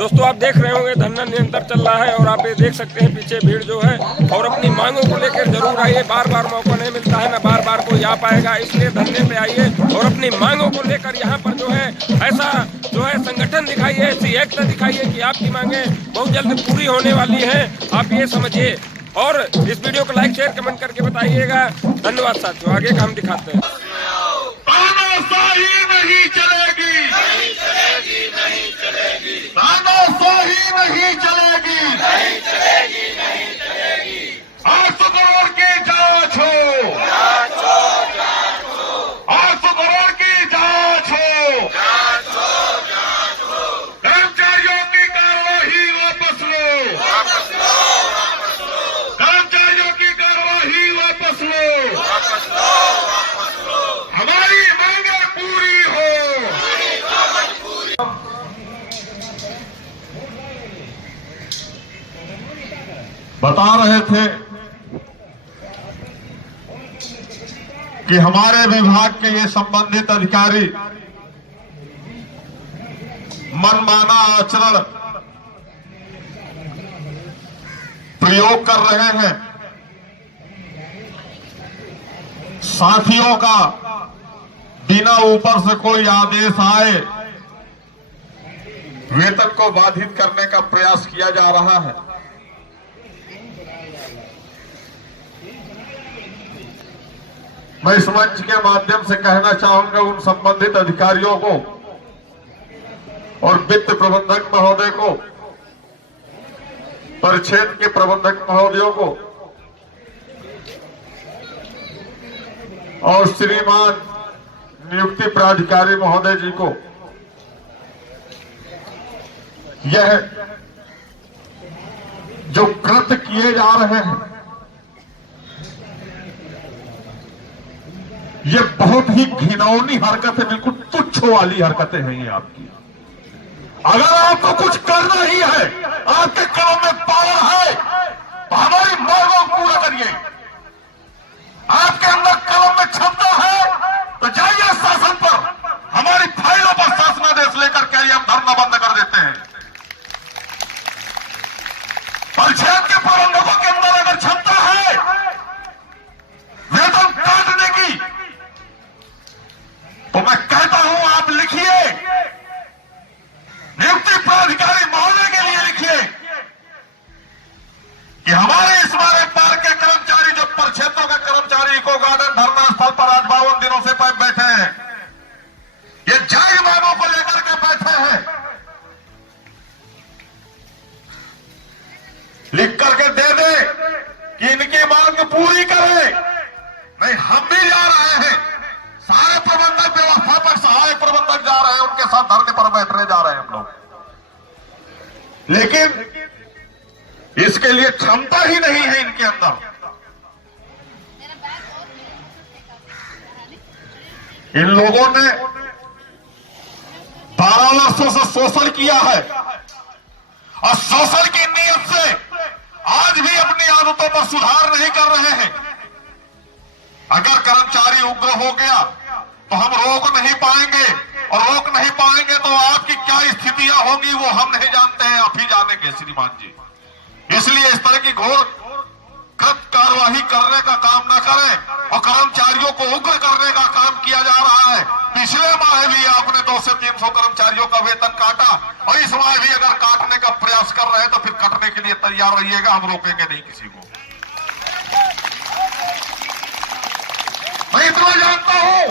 दोस्तों आप देख रहे होंगे धरना निरंतर चल रहा है और आप ये देख सकते हैं पीछे भीड़ जो है, और अपनी मांगों को लेकर जरूर आइए। बार बार मौका नहीं मिलता है, ना बार बार कोई आ पाएगा, इसलिए धरने पे आइए और अपनी मांगों को लेकर यहाँ पर जो है ऐसा जो है संगठन दिखाइए, ऐसी एकता दिखाइए कि आपकी मांगे बहुत जल्द पूरी होने वाली है। आप ये समझिए और इस वीडियो को लाइक शेयर कमेंट करके बताइएगा। धन्यवाद साथियों, आगे काम दिखाते हैं। नहीं चलेगी, नहीं चलेगी, नहीं चलेगी, तानाशाही नहीं चलेगी, नहीं चलेगी, नहीं चलेगी। 800 करोड़ की जांच हो, 800 करोड़ की जांच हो, कर्मचारियों की कार्यवाही वापस लो, कर्मचारियों की कार्यवाही वापस लो, हमारी मांगे पूरी हो। बता रहे थे कि हमारे विभाग के ये संबंधित अधिकारी मनमाना आचरण प्रयोग कर रहे हैं। साथियों का बिना ऊपर से कोई आदेश आए वेतन को बाधित करने का प्रयास किया जा रहा है। मैं इस मंच के माध्यम से कहना चाहूंगा उन संबंधित अधिकारियों को और वित्त प्रबंधक महोदय को, परिक्षेत्र के प्रबंधक महोदयों को और श्रीमान नियुक्ति प्राधिकारी महोदय जी को, यह जो कृत्य किए जा रहे हैं ये बहुत ही घिनौनी हरकत है, बिल्कुल तुच्छ वाली हरकतें हैं ये आपकी। अगर आपको कुछ करना ही है, आपके कलम में पावर है तो हमारी मांगों को पूरा करिए। आपके अंदर कलम में क्षमता है तो जाइए शासन पर, हमारी फाइलों पर शासनादेश लेकर के हम धरना बंद कर देते हैं। परिषद के प्रबंधकों के अंदर अगर क्षमता है वेतन काटने की तो मैं कहता हूं आप लिखिए, नियुक्ति प्राधिकारी महोदय के लिए लिखिए कि हमारे इस बारे पार्क के कर्मचारी जो परिक्षेत्रों के कर्मचारी इको गार्डन धरना स्थल पर आज 52 दिनों से बैठे हैं, ये जायज मांगों को लेकर के बैठे हैं, लिख करके दे दे कि इनकी मांग पूरी करें। नहीं, हम भी जा रहे हैं, सारे प्रबंधक व्यवस्था पर सहायक प्रबंधक जा रहे हैं, उनके साथ धरने पर बैठने जा रहे हैं हम लोग, लेकिन इसके लिए क्षमता ही नहीं है इनके अंदर। इन लोगों ने 12 वर्षों से शोषण किया है और शोषण की नीयत से आज भी अपनी आदतों पर सुधार नहीं कर रहे हैं। अगर कर्मचारी उग्र हो गया तो हम रोक नहीं पाएंगे, और रोक नहीं पाएंगे तो आपकी क्या स्थितियां होंगी वो हम नहीं जानते हैं, आप ही जानेंगे श्रीमान जी। इसलिए इस तरह की घोर कार्यवाही करने का काम न करें और कर्मचारियों को उग्र करने का काम किया जा रहा है। पिछले माह भी आपने 200 से 300 कर्मचारियों का वेतन काटा और इस माह भी अगर काटने का प्रयास कर रहे हैं तो फिर कटने के लिए तैयार रहिएगा, हम रोकेंगे नहीं किसी को। मैं इतना जानता हूं,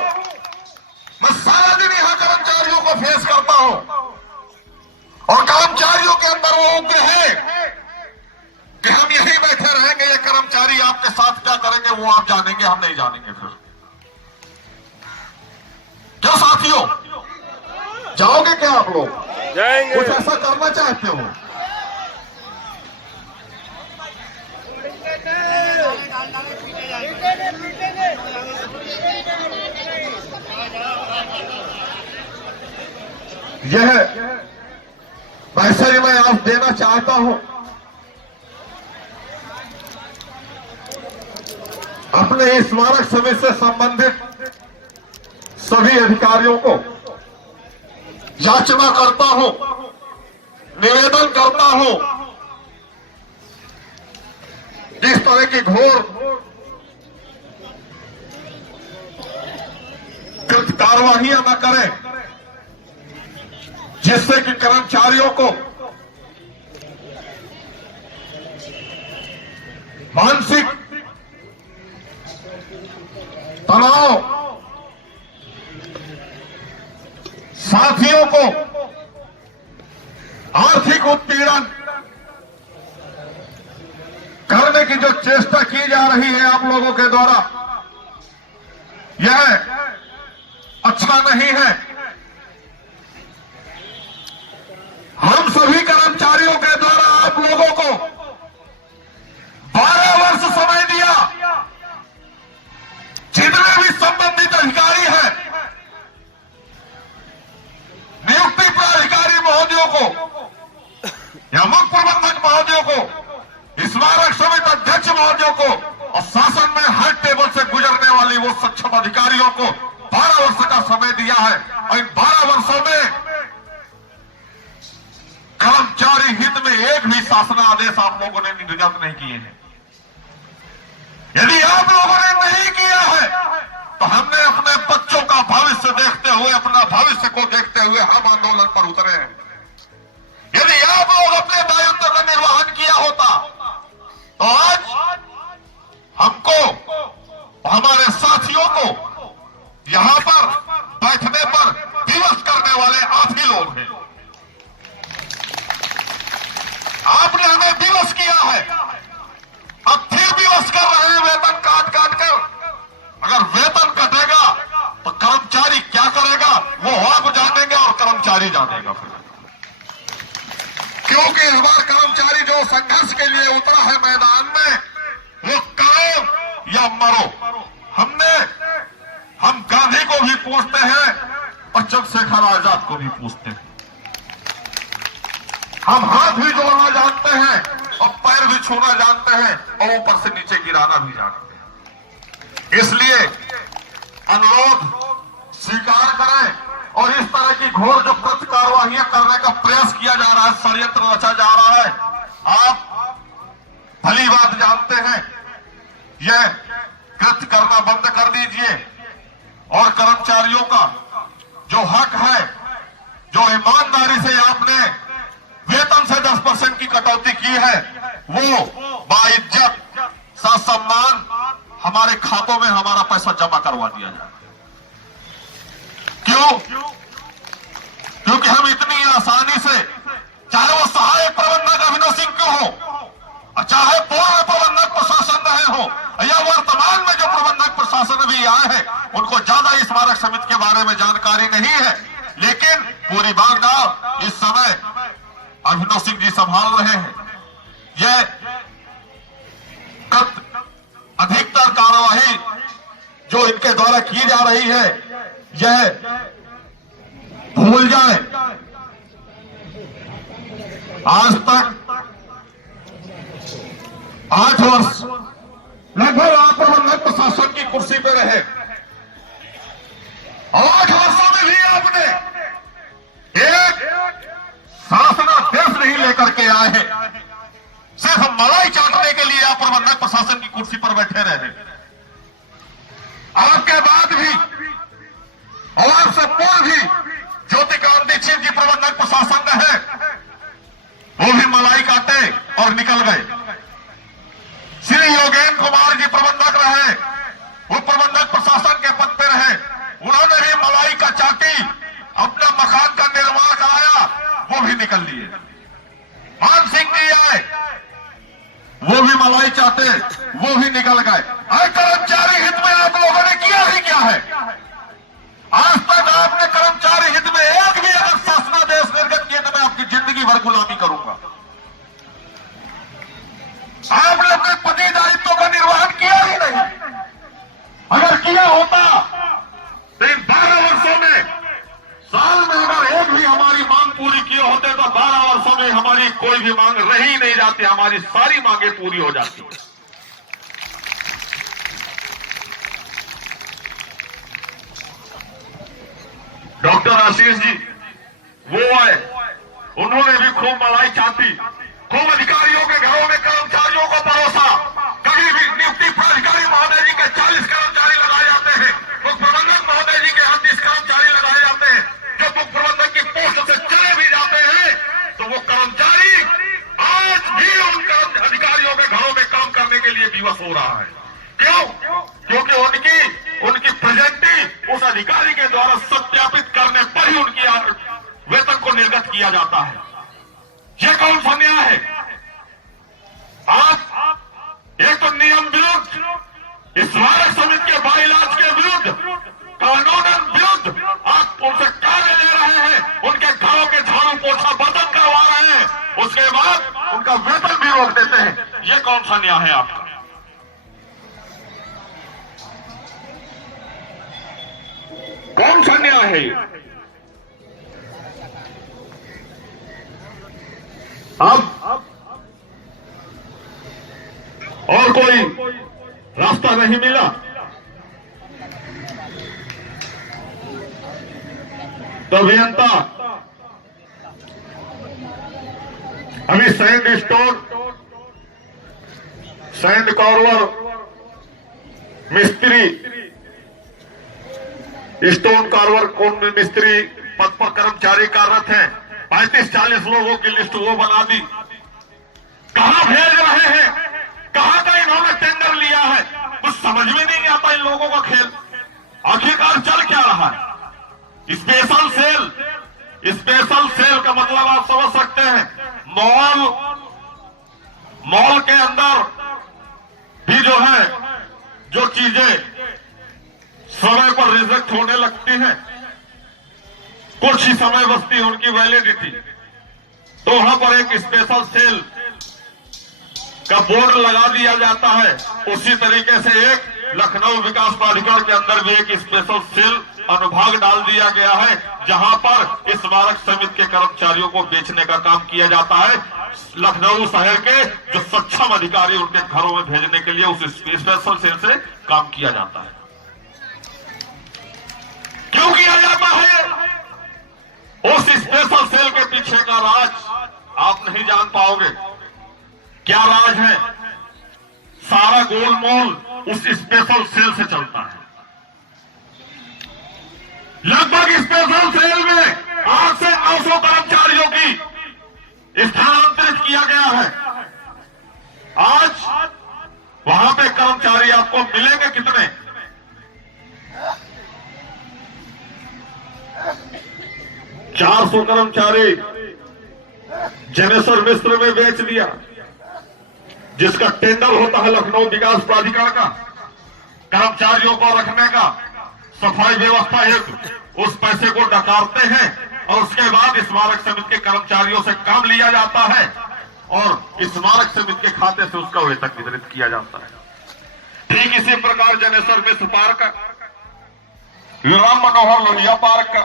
मैं सारा दिन यहां कर्मचारियों को फेस करता हूं और कर्मचारियों के अंदर वो उग्र है कि हम यहीं बैठे रहेंगे, ये कर्मचारी आपके साथ क्या करेंगे वो आप जानेंगे, हम नहीं जानेंगे। फिर क्या साथियों, जाओगे क्या आप लोग? जाएंगे। कुछ ऐसा करना चाहते हो? यह मैसेज मैं आज देना चाहता हूं अपने स्मारक समिति से संबंधित सभी अधिकारियों को। याचना करता हूं निवेदन करता हूं, जिस तरह की घोर कार्यवाहियां न करें जिससे कि कर्मचारियों को मानसिक तनाव, साथियों को आर्थिक उत्पीड़न करने की जो चेष्टा की जा रही है आप लोगों के द्वारा, यह अच्छा नहीं है। हम सभी कर्मचारियों के द्वारा आप लोगों को 12 वर्ष समय दिया। जितने भी संबंधित अधिकारी हैं, नियुक्ति प्राधिकारी महोदयों को या मुख्य प्रबंधक महोदयों को, स्मारक समिति अध्यक्ष महोदयों को और शासन में हर टेबल से गुजरने वाली वो सक्षम अधिकारियों को 12 वर्ष का समय दिया है। और इन 12 वर्षों में कर्मचारी हित में एक भी शासनादेश आप लोगों ने निर्गत नहीं किए हैं। यदि आप लोगों ने नहीं किया है तो हमने अपने बच्चों का भविष्य देखते हुए, अपना भविष्य को देखते हुए हम आंदोलन पर उतरे हैं। यदि आप लोग अपने दायित्व का निर्वहन किया होता तो आज हमको, हमारे साथियों को यहां पर बैठने पर दिवस करने वाले आप ही लोग हैं। आपने हमें दिवस किया है, अब फिर दिवस कर रहे हैं वेतन काट काट कर। अगर वेतन कटेगा तो कर्मचारी क्या करेगा वो आप जानेंगे और कर्मचारी जानेगा फिर। क्योंकि हमारा कर्मचारी जो संघर्ष के लिए उतरा है मैदान में, वो करो या मरो। हम गांधी को भी पूछते हैं और चंद्रशेखर आजाद को भी पूछते हैं। हम हाथ भी जोड़ना जानते हैं और पैर भी छूना जानते हैं और ऊपर से नीचे गिराना भी जानते हैं। इसलिए अनुरोध स्वीकार करें और इस तरह की घोर जो कृत्य कार्यवाहियां करने का प्रयास किया जा रहा है, षड्यंत्र रचा जा रहा है, आप भली बात जानते हैं। यह कृत्य करना बंद कर दीजिए और कर्मचारियों का जो हक है, जो ईमानदारी से आपने वेतन से 10% की कटौती की है, वो बाइज्जत ससम्मान हमारे खातों में हमारा पैसा जमा करवा दिया जाए। क्यों? क्योंकि हम इतनी आसानी से, चाहे वो सहायक प्रबंधक अभिनव सिंह क्यों हो, चाहे पूर्व प्रबंधक प्रशासन रहे हो या वर्तमान में जो प्रबंधक प्रशासन भी आए हैं, उनको ज्यादा स्मारक समिति के बारे में जानकारी नहीं है। लेकिन पूरी बागडोर इस समय अभिनव सिंह जी संभाल रहे हैं। यह अधिकतर कार्यवाही जो इनके द्वारा की जा रही है, यह भूल जाए। आज तक 8 वर्ष लगभग आप प्रबंधक प्रशासन की कुर्सी पर रहे। 8 वर्षों में भी आपने एक शासनादेश नहीं लेकर के आए हैं। सिर्फ मलाई चाटने के लिए आप प्रबंधक प्रशासन की कुर्सी पर बैठे रहे। आपके बाद भी और आपसे पूर्व भी ज्योतिकांत दीक्षित जी प्रबंधक प्रशासन रहे, वो भी मलाई काटे और निकल गए। श्री योगेंद्र कुमार जी प्रबंधक रहे, वो प्रबंधक प्रशासन के पद पे रहे, उन्होंने भी मलाई का चाटी, अपना मकान का निर्माण कराया, वो भी निकल लिए। मान सिंह जी आए, वो भी मलाई चाटे, वो भी निकल गए। कर्मचारी हित में आप लोगों ने किया ही क्या है? आज तक आपने कर्मचारी हित में एक भी अगर शासनादेश निर्गत किए तो मैं आपकी जिंदगी भर गुलामी करूंगा। आपने अपने पति दायित्व का निर्वहन किया ही नहीं। अगर किया होता तो इन 12 वर्षों में, साल में अगर एक भी हमारी मांग पूरी किए होते तो 12 वर्षों में हमारी कोई भी मांग रह ही नहीं जाती, हमारी सारी मांगे पूरी हो जाती। डॉक्टर आशीष जी वो आए, उन्होंने भी खूब मलाई चाटी, खूब अधिकारियों के घरों में कर्मचारियों को परोसा। कभी भी नियुक्ति प्राधिकारी महोदय जी के 40 कर्मचारी लगाए जाते हैं, मुख्य प्रबंधक महोदय जी के 38 कर्मचारी लगाए जाते हैं। जब मुख्य प्रबंधक की पोस्ट से चले भी जाते हैं तो वो कर्मचारी आज भी उन अधिकारियों के घरों में काम करने के लिए विवश हो रहा है। क्यों? क्योंकि उनकी प्रेजेंटी उस अधिकारी के द्वारा सत्यापित करने पर ही उनकी वेतन को निर्गत किया जाता है। यह कौन सा न्याय है? आप एक तो नियम विरुद्ध, स्मारक समिति के बाइलाज के विरुद्ध, कानूनन विरुद्ध आप उनसे कार्य ले रहे हैं, उनके घरों के झाड़ू पोछा बर्तन करवा रहे हैं, उसके बाद उनका वेतन भी रोक देते हैं। यह कौन सा न्याय है आपका? कौन सा न्याय है ये? अब और कोई रास्ता नहीं मिला तो अभियंता अभी सैंड स्टोन, सैंड कॉर्वर मिस्त्री, स्टोन कार्वर कौन मिस्त्री पद पर कर्मचारी कार्यरत हैं। 35-40 लोगों की लिस्ट वो बना दी। कहां भेज रहे हैं? कहां का इन्होंने टेंडर लिया है? कुछ समझ में नहीं आता इन लोगों का खेल। आखिरकार चल क्या रहा है? स्पेशल सेल का मतलब आप समझ सकते हैं। मॉल के अंदर भी जो है, जो चीजें समय पर रिजेक्ट होने लगती हैं, कुछ ही समय बचती उनकी वैलिडिटी, तो वहां पर एक स्पेशल सेल का बोर्ड लगा दिया जाता है। उसी तरीके से एक लखनऊ विकास प्राधिकरण के अंदर भी एक स्पेशल सेल अनुभाग डाल दिया गया है, जहां पर स्मारक समिति के कर्मचारियों को बेचने का काम किया जाता है। लखनऊ शहर के जो सक्षम अधिकारी उनके घरों में भेजने के लिए उस स्पेशल सेल से काम किया जाता है। क्यों किया जाता है? उस स्पेशल सेल के पीछे का राज आप नहीं जान पाओगे। क्या राज है? सारा गोलमोल उस स्पेशल सेल से चलता है। लगभग स्पेशल सेल में 8 से 900 कर्मचारियों की स्थानांतरित किया गया है। आज वहां पे कर्मचारी आपको मिलेंगे कितने? 400 कर्मचारी जनेश्वर मिश्र में बेच दिया, जिसका टेंडर होता है लखनऊ विकास प्राधिकरण का, कर्मचारियों को रखने का, सफाई व्यवस्था हेतु उस पैसे को डकारते हैं और उसके बाद स्मारक समिति के कर्मचारियों से काम लिया जाता है और स्मारक समिति के खाते से उसका वेतन वितरित किया जाता है। ठीक इसी प्रकार जनेश्वर मिश्र पार्क, राम मनोहर लोहिया पार्क का,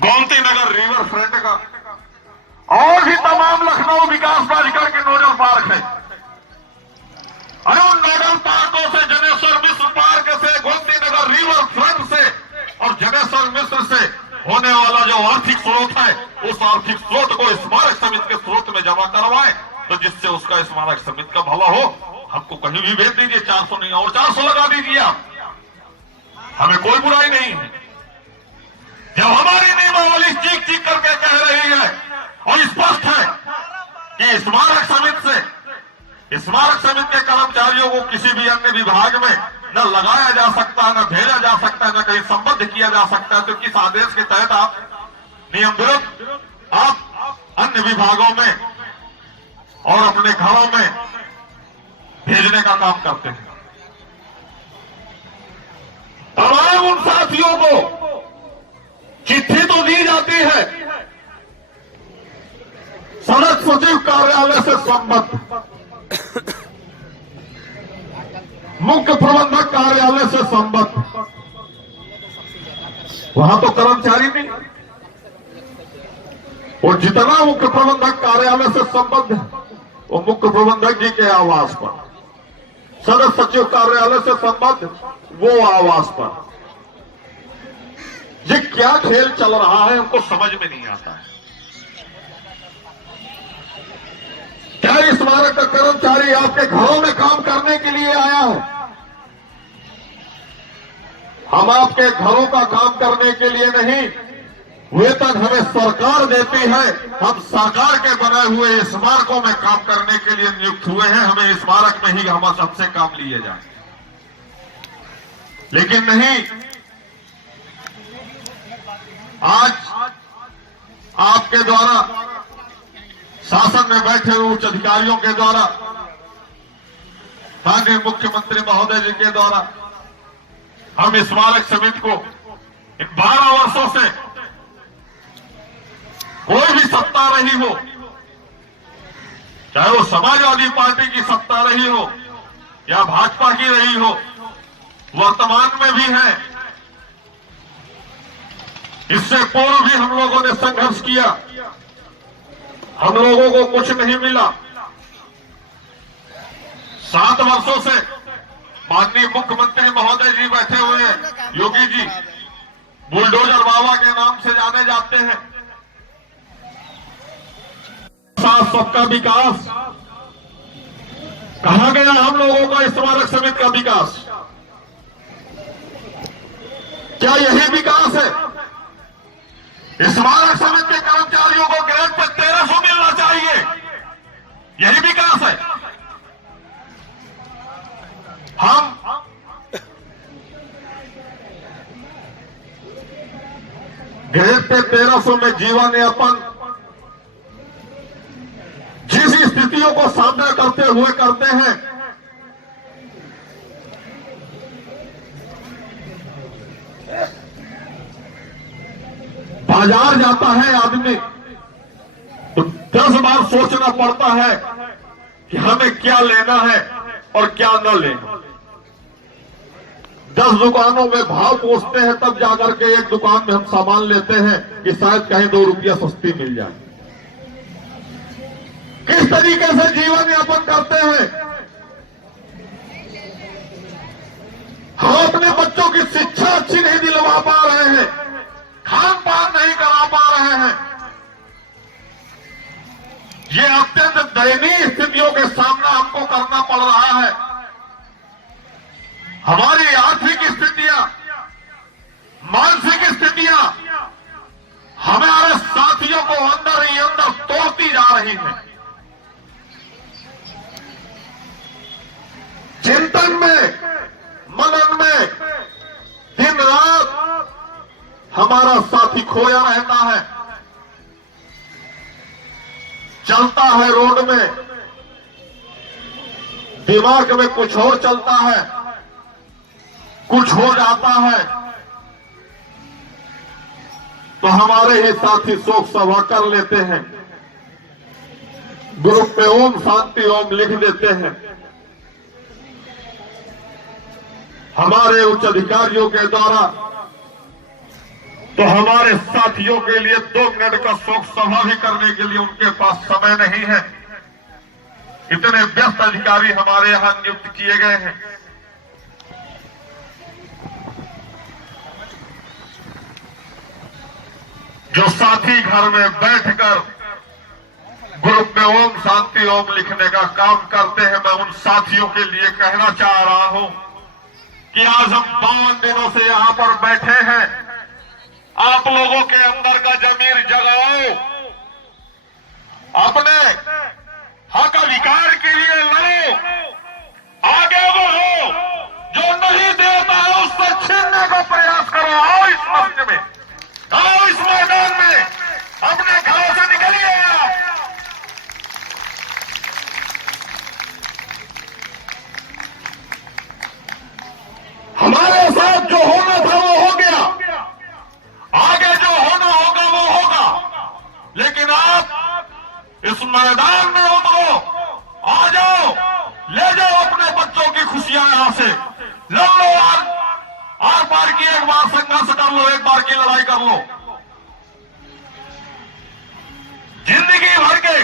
गोमती नगर रिवर फ्रंट का और भी तमाम लखनऊ विकास प्राधिकरण के नोडल पार्क है। अरे उन नोडल पार्कों से, जनेश्वर मिश्र पार्क से, गोमती नगर रिवर फ्रंट से और जनेश्वर मिश्र से होने वाला जो आर्थिक स्रोत है, उस आर्थिक स्रोत को स्मारक समिति के स्रोत में जमा करवाएं, तो जिससे उसका स्मारक समिति का भला हो। हमको कहीं भी भेज दीजिए, 400 नहीं और 400 लगा दीजिए आप, हमें कोई बुराई नहीं है। जब हमारी नियमावली चीख चीख करके कह रही है और स्पष्ट है कि स्मारक समिति के कर्मचारियों को किसी भी अन्य विभाग में न लगाया जा सकता, न भेजा जा सकता, न कहीं संबद्ध किया जा सकता, तो किस आदेश के तहत आप नियम विरुद्ध आप अन्य विभागों में और अपने घरों में भेजने का काम करते हैं? तमाम उन साथियों को चिट्ठी तो दी जाती है सड़क सचिव कार्यालय से संबद्ध, मुख्य प्रबंधक कार्यालय से संबद्ध, वहां तो कर्मचारी नहीं, और जितना मुख्य प्रबंधक कार्यालय से संबद्ध है वो मुख्य प्रबंधक जी के आवास पर, सदस्य सचिव कार्यालय से संबद्ध वो आवास पर। ये क्या खेल चल रहा है हमको समझ में नहीं आता है। गैर स्मारक का कर्मचारी आपके घरों में काम करने के लिए आया है। हम आपके घरों का काम करने के लिए नहीं, वेतन हमें सरकार देती है। हम सरकार के बनाए हुए स्मारकों में काम करने के लिए नियुक्त हुए हैं। हमें स्मारक में ही हम सबसे काम लिए जाए, लेकिन नहीं, आज आपके द्वारा, शासन में बैठे हुए उच्च अधिकारियों के द्वारा, माननीय मुख्यमंत्री महोदय जी के द्वारा हम स्मारक समिति को इन 12 वर्षों से कोई भी सत्ता रही हो, चाहे वो समाजवादी पार्टी की सत्ता रही हो या भाजपा की रही हो, वर्तमान में भी है, इससे पूर्व भी हम लोगों ने संघर्ष किया, हम लोगों को कुछ नहीं मिला। 7 वर्षों से माननीय मुख्यमंत्री महोदय जी बैठे हुए हैं, योगी जी बुलडोजर बाबा के नाम से जाने जाते हैं। साथ सबका विकास कहा गया, हम लोगों का स्मारक समिति का विकास, क्या यही विकास है? स्मारक समिति के कर्मचारियों को ग्रेड पे 1300 मिलना चाहिए, यही विकास है? हम ग्रेड पे 1300 में जीवन यापन जिस स्थितियों को सामना करते हुए करते हैं, बाजार जाता है आदमी तो 10 बार सोचना पड़ता है कि हमें क्या लेना है और क्या न लेना। 10 दुकानों में भाव पूछते हैं, तब जाकर के एक दुकान में हम सामान लेते हैं कि शायद कहीं 2 रुपया सस्ती मिल जाए। किस तरीके से जीवन यापन करते हैं? हम अपने बच्चों की शिक्षा अच्छी नहीं दिलवा पा रहे हैं, खान पान नहीं करा पा रहे हैं। ये अत्यंत दयनीय स्थितियों के सामना हमको करना पड़ रहा है। हमारी आर्थिक स्थितियां, मानसिक स्थितियां हमारे साथियों को अंदर ही अंदर तोड़ती जा रही हैं। चिंतन में, मनन में दिन रात हमारा साथी खोया रहता है, चलता है रोड में, दिमाग में कुछ और चलता है, कुछ हो जाता है तो हमारे ही साथी शोक सभा कर लेते हैं, ग्रुप में ओम शांति ओम लिख देते हैं। हमारे उच्च अधिकारियों के द्वारा तो हमारे साथियों के लिए 2 मिनट का शोक सभा भी करने के लिए उनके पास समय नहीं है। इतने व्यस्त अधिकारी हमारे यहां नियुक्त किए गए हैं। जो साथी घर में बैठकर ग्रुप में ओम शांति ओम लिखने का काम करते हैं, मैं उन साथियों के लिए कहना चाह रहा हूं कि आज हम 52 दिनों से यहां पर बैठे हैं। आप लोगों के अंदर का जमीर जगाओ, अपने हक अधिकार के लिए लड़ो, आगे बढ़ो, जो नहीं देता है उससे छीनने का प्रयास करो। आओ इस मंच में, आओ इस मैदान में, अपने घरों से निकलिए। हमारे साथ जो होना था वो हो गया, आगे जो होना होगा वो होगा, लेकिन आप इस मैदान में उतरो, आ जाओ, ले जाओ अपने बच्चों की खुशियां यहां से, लड़ लो, आर पार की एक बार संघर्ष कर लो, एक बार की लड़ाई कर लो। जिंदगी भर के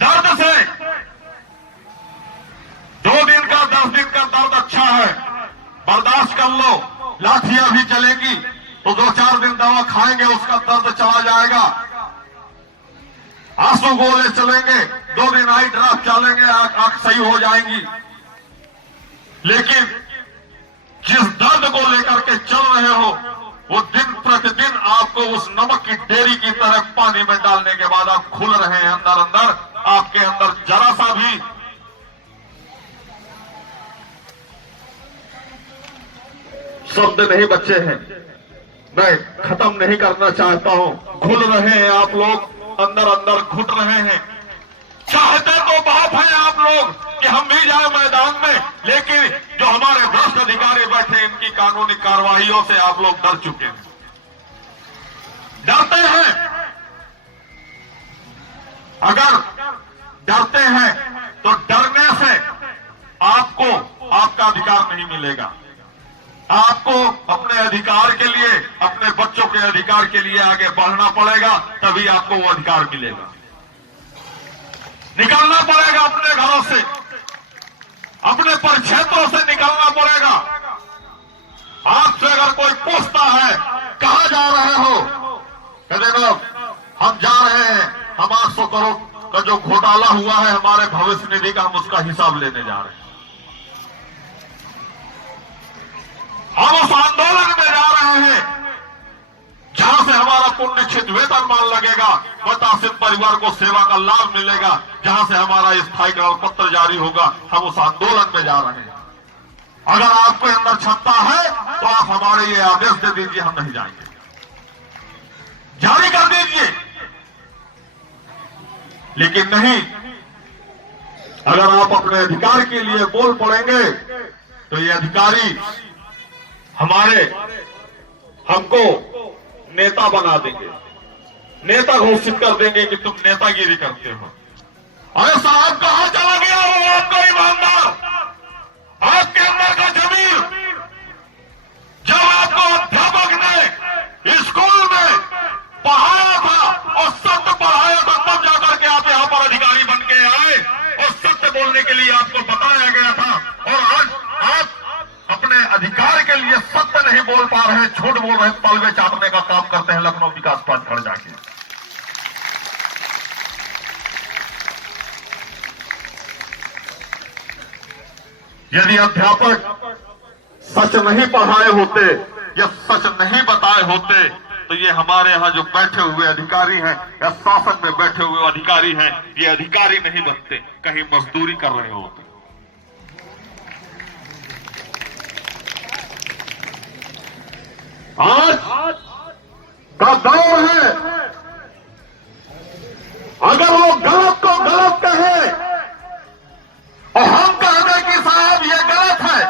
दर्द से 2 दिन का 10 दिन का दर्द अच्छा है, बर्दाश्त कर लो। लाठियां भी चलेगी तो 2-4 दिन दवा खाएंगे, उसका दर्द चला जाएगा। आंसू गोले चलेंगे, 2 दिन आई ड्राफ्ट चलेंगे, आंख सही हो जाएंगी। लेकिन जिस दर्द को लेकर के चल रहे हो, वो दिन प्रतिदिन आपको उस नमक की डेरी की तरह पानी में डालने के बाद आप खुल रहे हैं अंदर अंदर। आपके अंदर जरा सा भी शब्द नहीं बचे हैं। मैं खत्म नहीं करना चाहता हूं। घुल रहे हैं आप लोग, अंदर अंदर घुट रहे हैं। चाहते तो बहुत हैं आप लोग कि हम भी जाए मैदान में, लेकिन जो हमारे भ्रष्ट अधिकारी बैठे, इनकी कानूनी कार्रवाइयों से आप लोग डर चुके हैं, डरते हैं। अगर डरते हैं तो डरने से आपको आपका अधिकार नहीं मिलेगा। आपको अपने अधिकार के लिए, अपने बच्चों के अधिकार के लिए आगे बढ़ना पड़ेगा, तभी आपको वो अधिकार मिलेगा। निकलना पड़ेगा अपने घरों से, अपने परिक्षेत्रों से निकलना पड़ेगा। आपसे अगर कोई पूछता है कहां जा रहे हो, कहते लोग हम जा रहे हैं, हम 800 करोड़ का जो घोटाला हुआ है हमारे भविष्य निधि का, हम उसका हिसाब लेने जा रहे हैं। हम उस आंदोलन में जा रहे हैं जहां से हमारा पुनरीक्षित वेतनमान लगेगा, मतासिन परिवार को सेवा का लाभ मिलेगा, जहां से हमारा स्थायीकरण पत्र जारी होगा। हम उस आंदोलन में जा रहे हैं। अगर आपके अंदर क्षमता है तो आप हमारे ये आदेश दे दीजिए, हम नहीं जाएंगे, जारी कर दीजिए। लेकिन नहीं, अगर आप अपने अधिकार के लिए बोल पड़ेंगे तो ये अधिकारी हमको नेता बना देंगे, नेता घोषित कर देंगे कि तुम नेतागिरी करते हो। अरे साहब कहां चला गया वो आपका ईमानदार, आपके अंदर का जमीर? जब आपको अध्यापक ने स्कूल में पढ़ाया था और सत्य पढ़ाया था, तब जाकर के आप यहां पर अधिकारी बन के आए और सत्य बोलने के लिए आपको बताया गया था। और आज आप अपने अधिकार के लिए सत्य नहीं बोल पा रहे, झूठ बोल रहे, तलवे चाटने का काम करते हैं लखनऊ विकास प्राधिकरण जाके। यदि अध्यापक सच नहीं पढ़ाए होते या सच नहीं बताए होते तो ये हमारे यहाँ जो बैठे हुए अधिकारी हैं या शासन में बैठे हुए अधिकारी हैं, ये अधिकारी नहीं बनते, कहीं मजदूरी कर रहे होते। आज का दौर है, अगर वो गलत को गलत कहे और हम कह दें कि साहब ये गलत है,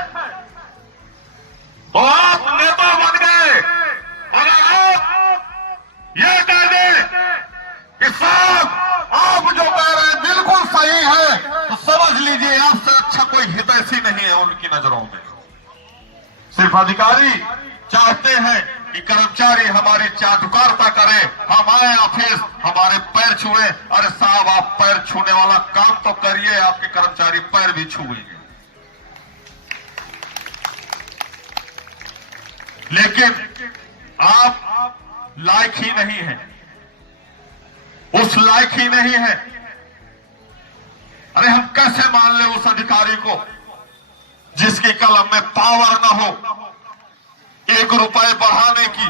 तो आप नेता बन गए। अगर आप ये कह दें कि साहब आप जो कह रहे हैं बिल्कुल सही है, तो समझ लीजिए आपसे अच्छा कोई हितैषी नहीं है उनकी नजरों में। सिर्फ अधिकारी चाहते हैं कि कर्मचारी हमारी चाटुकारिता करे, हम आए ऑफिस, हमारे पैर छुए। अरे साहब आप पैर छूने वाला काम तो करिए, आपके कर्मचारी पैर भी छुएंगे। लेकिन आप लायक ही नहीं है, उस लायक ही नहीं है। अरे हम कैसे मान ले उस अधिकारी को जिसकी कलम में पावर ना हो 1 रुपए बढ़ाने की?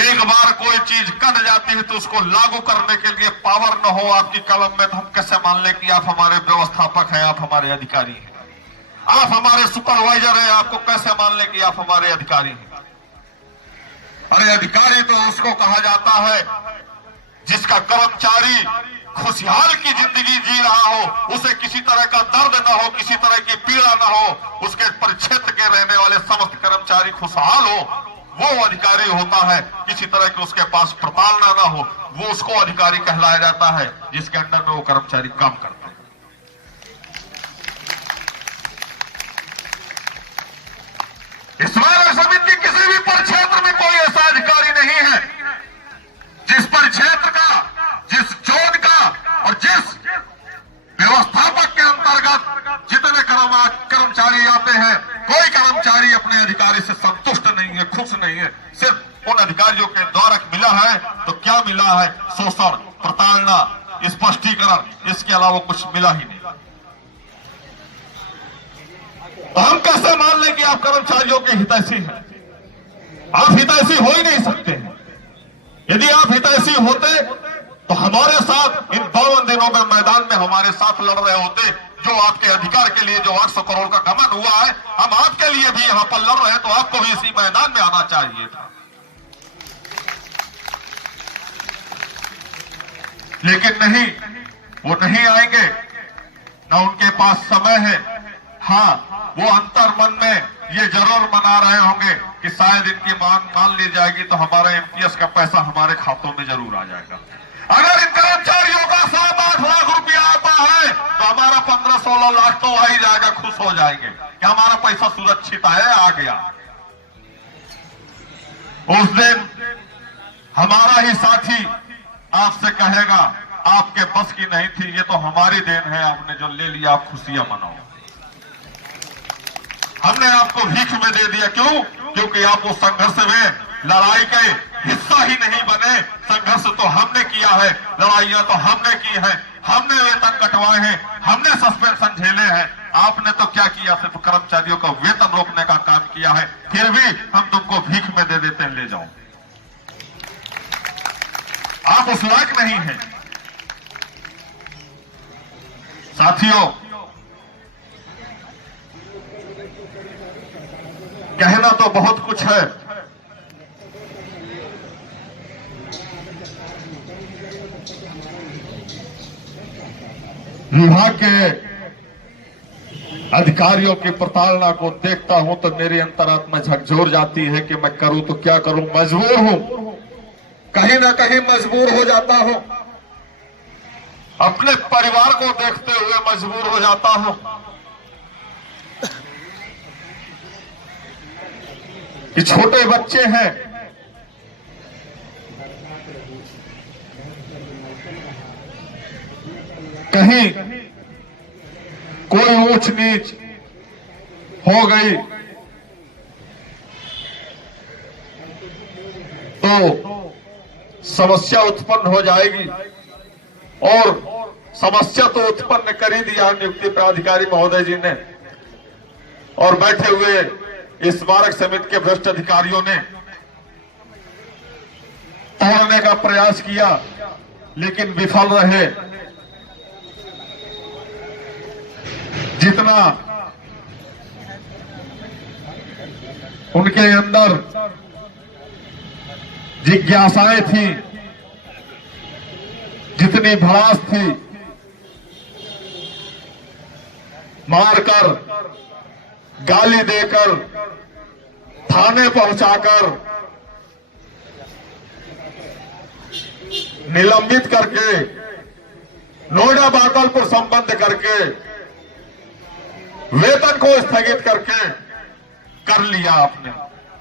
एक बार कोई चीज कट जाती है तो उसको लागू करने के लिए पावर न हो आपकी कलम में, तो हम कैसे मान लें कि आप हमारे व्यवस्थापक हैं, आप हमारे अधिकारी हैं, आप हमारे सुपरवाइजर हैं? आपको कैसे मान लें कि आप हमारे अधिकारी हैं? अरे अधिकारी तो उसको कहा जाता है जिसका कर्मचारी खुशहाल की जिंदगी जी रहा हो, उसे किसी तरह का दर्द न हो, किसी तरह की पीड़ा न हो, उसके परिक्षेत्र के रहने वाले समस्त कर्मचारी खुशहाल हो, वो अधिकारी होता है। किसी तरह की उसके पास प्रताड़ना न हो, वो उसको अधिकारी कहलाया जाता है, जिसके अंडर में वो कर्मचारी काम करते हैं। इस बार समिति किसी भी परिक्षेत्र में कोई ऐसा अधिकारी नहीं है जिस परिक्षेत्र का, जिस जोन का और जिस व्यवस्थापक के अंतर्गत जितने कर्मचारी आते हैं, कोई कर्मचारी अपने अधिकारी से संतुष्ट नहीं है, खुश नहीं है। सिर्फ उन अधिकारियों के द्वारा मिला है तो क्या मिला है? शोषण, प्रताड़ना, स्पष्टीकरण, इसके अलावा कुछ मिला ही नहीं। तो हम कैसे मान लें कि आप कर्मचारियों के हितैषी हैं? आप हितैषी हो ही नहीं सकते हैं। यदि आप हितैषी होते तो हमारे साथ इन 52 दिनों में मैदान में हमारे साथ लड़ रहे होते। जो आपके अधिकार के लिए जो 800 करोड़ का गमन हुआ है, हम आपके लिए भी यहां पर लड़ रहे हैं, तो आपको भी इसी मैदान में आना चाहिए था। लेकिन नहीं, वो नहीं आएंगे, ना उनके पास समय है। हाँ, वो अंतर मन में ये जरूर मना रहे होंगे कि शायद इनकी मांग मान ली जाएगी तो हमारा एमपीएस का पैसा हमारे खातों में जरूर आ जाएगा। अगर इन कर्मचारियों का 7-8 लाख रुपया आता है तो हमारा 15-16 लाख तो आ ही जाएगा, खुश हो जाएंगे कि हमारा पैसा सुरक्षित है, आ गया। उस दिन हमारा ही साथी आपसे कहेगा आपके बस की नहीं थी, ये तो हमारी देन है, आपने जो ले लिया आप खुशियां मनाओ। हमने आपको भीख में दे दिया। क्यों? क्योंकि आप उस संघर्ष में लड़ाई के हिस्सा ही नहीं बने। संघर्ष तो हमने किया है, लड़ाइयां तो हमने की है, हमने वेतन कटवाए हैं, हमने सस्पेंशन झेले हैं। आपने तो क्या किया? सिर्फ कर्मचारियों का वेतन रोकने का काम किया है। फिर भी हम तुमको भीख में दे देते हैं, ले जाओ। आप उस लायक नहीं हैं। साथियों, कहना तो बहुत कुछ है, विभाग के अधिकारियों की प्रताड़ना को देखता हूं तो मेरी अंतरात्मा झकझोर जाती है कि मैं करूं तो क्या करूं। मजबूर हूं, कहीं ना कहीं मजबूर हो जाता हूं, अपने परिवार को देखते हुए मजबूर हो जाता हूं कि छोटे बच्चे हैं, कहीं कोई ऊंच नीच हो गई तो समस्या उत्पन्न हो जाएगी। और समस्या तो उत्पन्न कर ही दिया नियुक्ति प्राधिकारी महोदय जी ने, और बैठे हुए इस स्मारक समिति के भ्रष्ट अधिकारियों ने तोड़ने का प्रयास किया, लेकिन विफल रहे। जितना उनके अंदर जिज्ञासाएं थी, जितनी भड़ास थी, मारकर, गाली देकर, थाने पहुंचाकर, निलंबित करके, नोएडा बादलपुर संबंध करके, वेतन को स्थगित करके कर लिया आपने।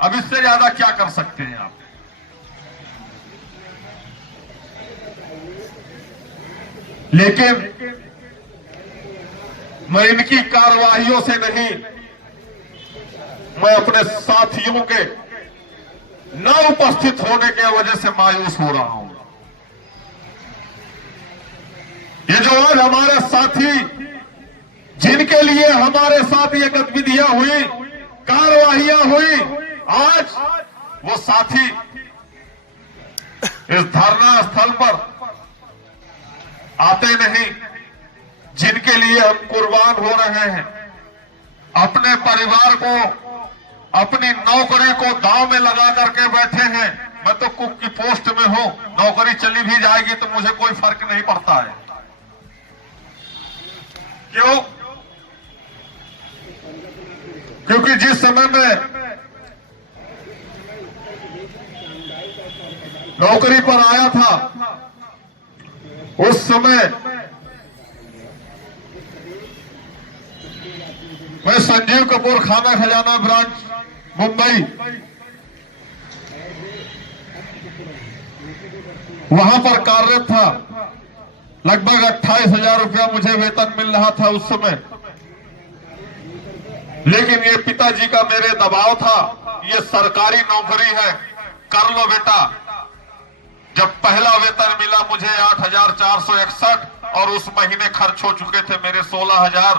अब इससे ज्यादा क्या कर सकते हैं आप? लेकिन मैं इनकी कार्रवाइयों से नहीं, मैं अपने साथियों के न उपस्थित होने की वजह से मायूस हो रहा हूं। ये जो आज हमारे साथी, जिनके लिए हमारे साथ ये गतिविधियां हुई, कार्रवाइयां हुई, आज वो साथी इस धरना स्थल पर आते नहीं, जिनके लिए हम कुर्बान हो रहे हैं। अपने परिवार को, अपनी नौकरी को दांव में लगा करके बैठे हैं। मैं तो कुक की पोस्ट में हूं, नौकरी चली भी जाएगी तो मुझे कोई फर्क नहीं पड़ता है। क्यों? क्योंकि जिस समय में नौकरी पर आया था, उस समय मैं संजीव कपूर खाना खजाना ब्रांच मुंबई, वहां पर कार्यरत था। लगभग 28,000 रुपया मुझे वेतन मिल रहा था उस समय। लेकिन ये पिताजी का मेरे दबाव था, ये सरकारी नौकरी है, कर लो बेटा, जब पहला वेतन मिला मुझे 8,461 और उस महीने खर्च हो चुके थे मेरे 16,000,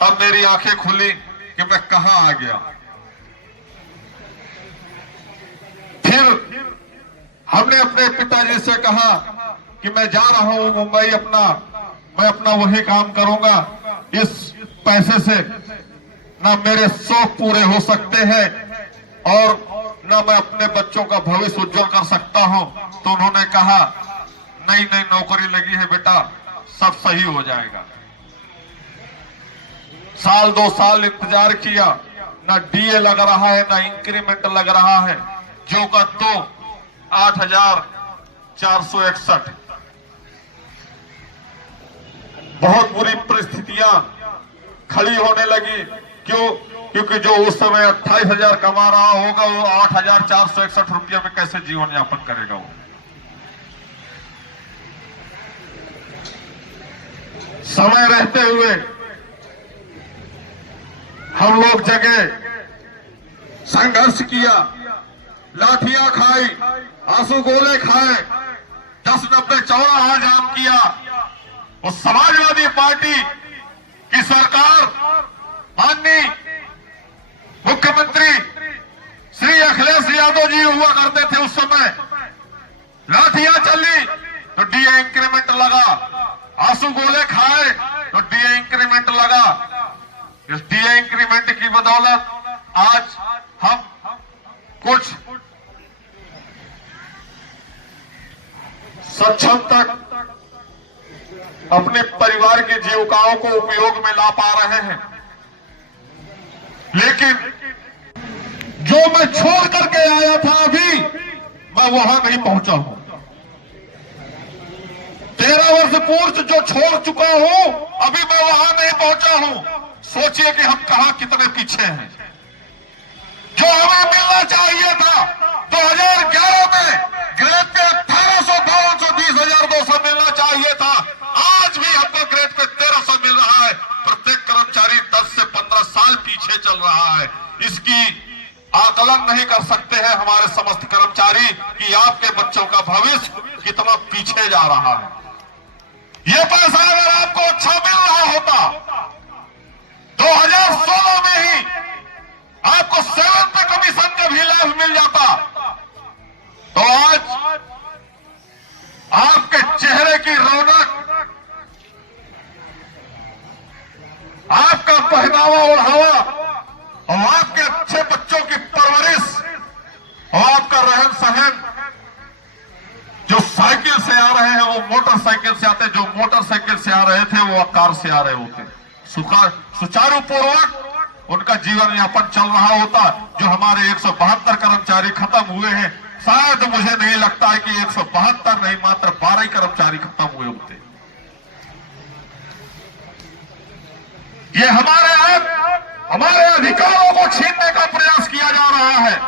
तब मेरी आंखें खुली कि मैं कहां आ गया। फिर हमने अपने पिताजी से कहा कि मैं जा रहा हूं मुंबई, मैं अपना वही काम करूंगा। इस पैसे से ना मेरे शौक पूरे हो सकते हैं और ना मैं अपने बच्चों का भविष्य उज्जवल कर सकता हूं। तो उन्होंने कहा नई नौकरी लगी है बेटा, सब सही हो जाएगा। साल 2 साल इंतजार किया, ना डीए लग रहा है ना इंक्रीमेंट लग रहा है, जो का तो 8,461। बहुत बुरी परिस्थितियां खड़ी होने लगी। क्यों? क्योंकि जो उस समय 28,000 कमा रहा होगा वो 8,461 रुपये में कैसे जीवन यापन करेगा। वो समय रहते हुए हम लोग जगह संघर्ष किया, लाठियां खाई, आंसू गोले खाए, 10-90 चौराहा जाम किया। और समाजवादी पार्टी की सरकार, माननीय मुख्यमंत्री श्री अखिलेश यादव जी हुआ करते थे उस समय, लाठियां चली तो डीए इंक्रीमेंट लगा, आंसू गोले खाए तो डीए इंक्रीमेंट लगा। इस डीए इंक्रीमेंट की बदौलत आज हम कुछ सक्षम तक अपने परिवार की जीविकाओं को उपयोग में ला पा रहे हैं। लेकिन जो मैं छोड़ करके आया था अभी मैं वहां नहीं पहुंचा हूं। 13 वर्ष पूर्व जो छोड़ चुका हूं अभी मैं वहां नहीं पहुंचा हूं। सोचिए कि हम कहां कितने पीछे हैं। जो हमें मिलना चाहिए था 2011 में ग्रेड पे 1800, 1200, 20,200 मिलना चाहिए था, आज भी हमको ग्रेड पे 1300 मिल रहा है। प्रत्येक कर्मचारी 10 से 15 साल पीछे चल रहा है। इसकी आकलन नहीं कर सकते हैं हमारे समस्त कर्मचारी कि आपके बच्चों का भविष्य कितना पीछे जा रहा है। ये पैसा अगर आपको अच्छा मिल रहा होता 2016 में ही आपको 7th कमीशन का भी लाभ मिल जाता, तो आज आपके चेहरे की रौनक, आपका पहनावा ओढ़ावा और आपके अच्छे बच्चों की परवरिश और आपका रहन सहन, जो साइकिल से आ रहे हैं वो मोटरसाइकिल से आते, जो मोटरसाइकिल से आ रहे थे वो कार से आ रहे होते, सुचारू पूर्वक उनका जीवन यापन चल रहा होता। जो हमारे 172 कर्मचारी खत्म हुए हैं, शायद मुझे नहीं लगता है कि 172 नहीं, मात्र 12 ही कर्मचारी खत्म हुए होते। ये हमारे अधिकारों को छीनने का प्रयास किया जा रहा है।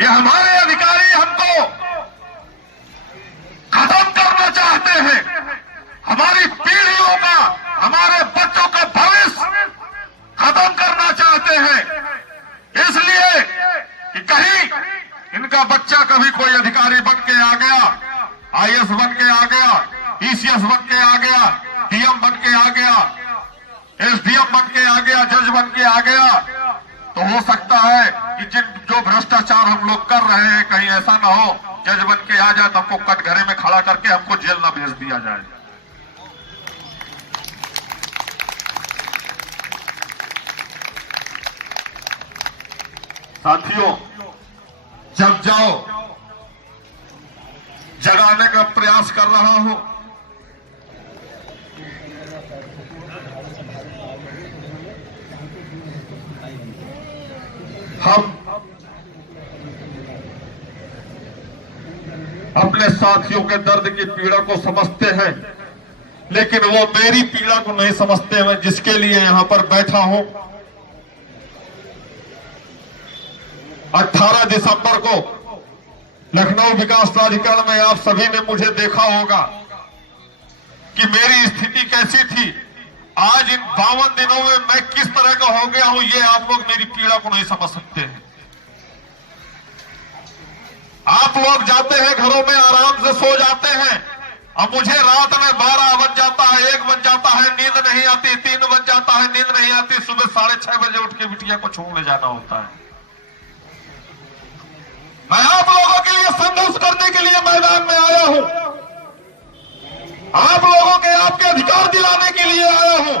ये हमारे अधिकारी हमको खत्म करना चाहते हैं। हमारी पीढ़ियों का, हमारे बच्चों का भविष्य खत्म करना चाहते हैं। इसलिए कि कहीं इनका बच्चा कभी कोई अधिकारी बन के आ गया, आईएएस बन के आ गया, ईसीएस बन के आ गया, डीएम बन के आ गया, एसडीएम बन के आ गया, जज बन के आ गया, तो हो सकता है कि जो भ्रष्टाचार हम लोग कर रहे हैं कहीं ऐसा ना हो जज बन के आ जाए तो हमको कटघरे में खड़ा करके हमको जेल ना भेज दिया जाए। साथियों, जब जाओ जगाने का प्रयास कर रहा हूं, हम अपने साथियों के दर्द की पीड़ा को समझते हैं, लेकिन वो मेरी पीड़ा को नहीं समझते हैं जिसके लिए यहां पर बैठा हूं। 18 दिसंबर को लखनऊ विकास प्राधिकरण में आप सभी ने मुझे देखा होगा कि मेरी स्थिति कैसी थी। आज इन 52 दिनों में मैं किस तरह का हो गया हूं, ये आप लोग मेरी पीड़ा को नहीं समझ सकते हैं। लोग जाते हैं घरों में, आराम से सो जाते हैं। अब मुझे रात में 12 बज जाता है, 1 बज जाता है, नींद नहीं आती, 3 बज जाता है, नींद नहीं आती, सुबह 6:30 बजे उठ के बिटिया को छोड़ने जाना होता है। मैं आप लोगों के लिए संघर्ष करने के लिए मैदान में आया हूं, आप लोगों के आपके अधिकार दिलाने के लिए आया हूं।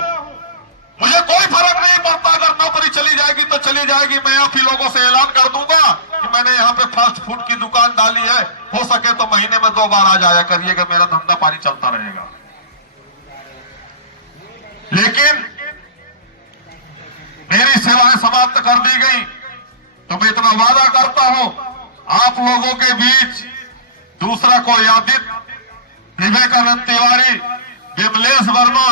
मुझे कोई फर्क नहीं पड़ता, अगर नौकरी चली जाएगी तो चली जाएगी। मैं आप ही लोगों से ऐलान कर दूंगा कि मैंने यहाँ पे फास्ट फूड की दुकान डाली है, हो सके तो महीने में 2 बार आ जाया करिएगा, मेरा धंधा पानी चलता रहेगा। लेकिन मेरी सेवाएं समाप्त कर दी गई तो मैं इतना वादा करता हूं, आप लोगों के बीच दूसरा कोई आदित्य, विवेकानंद तिवारी, विमलेश वर्मा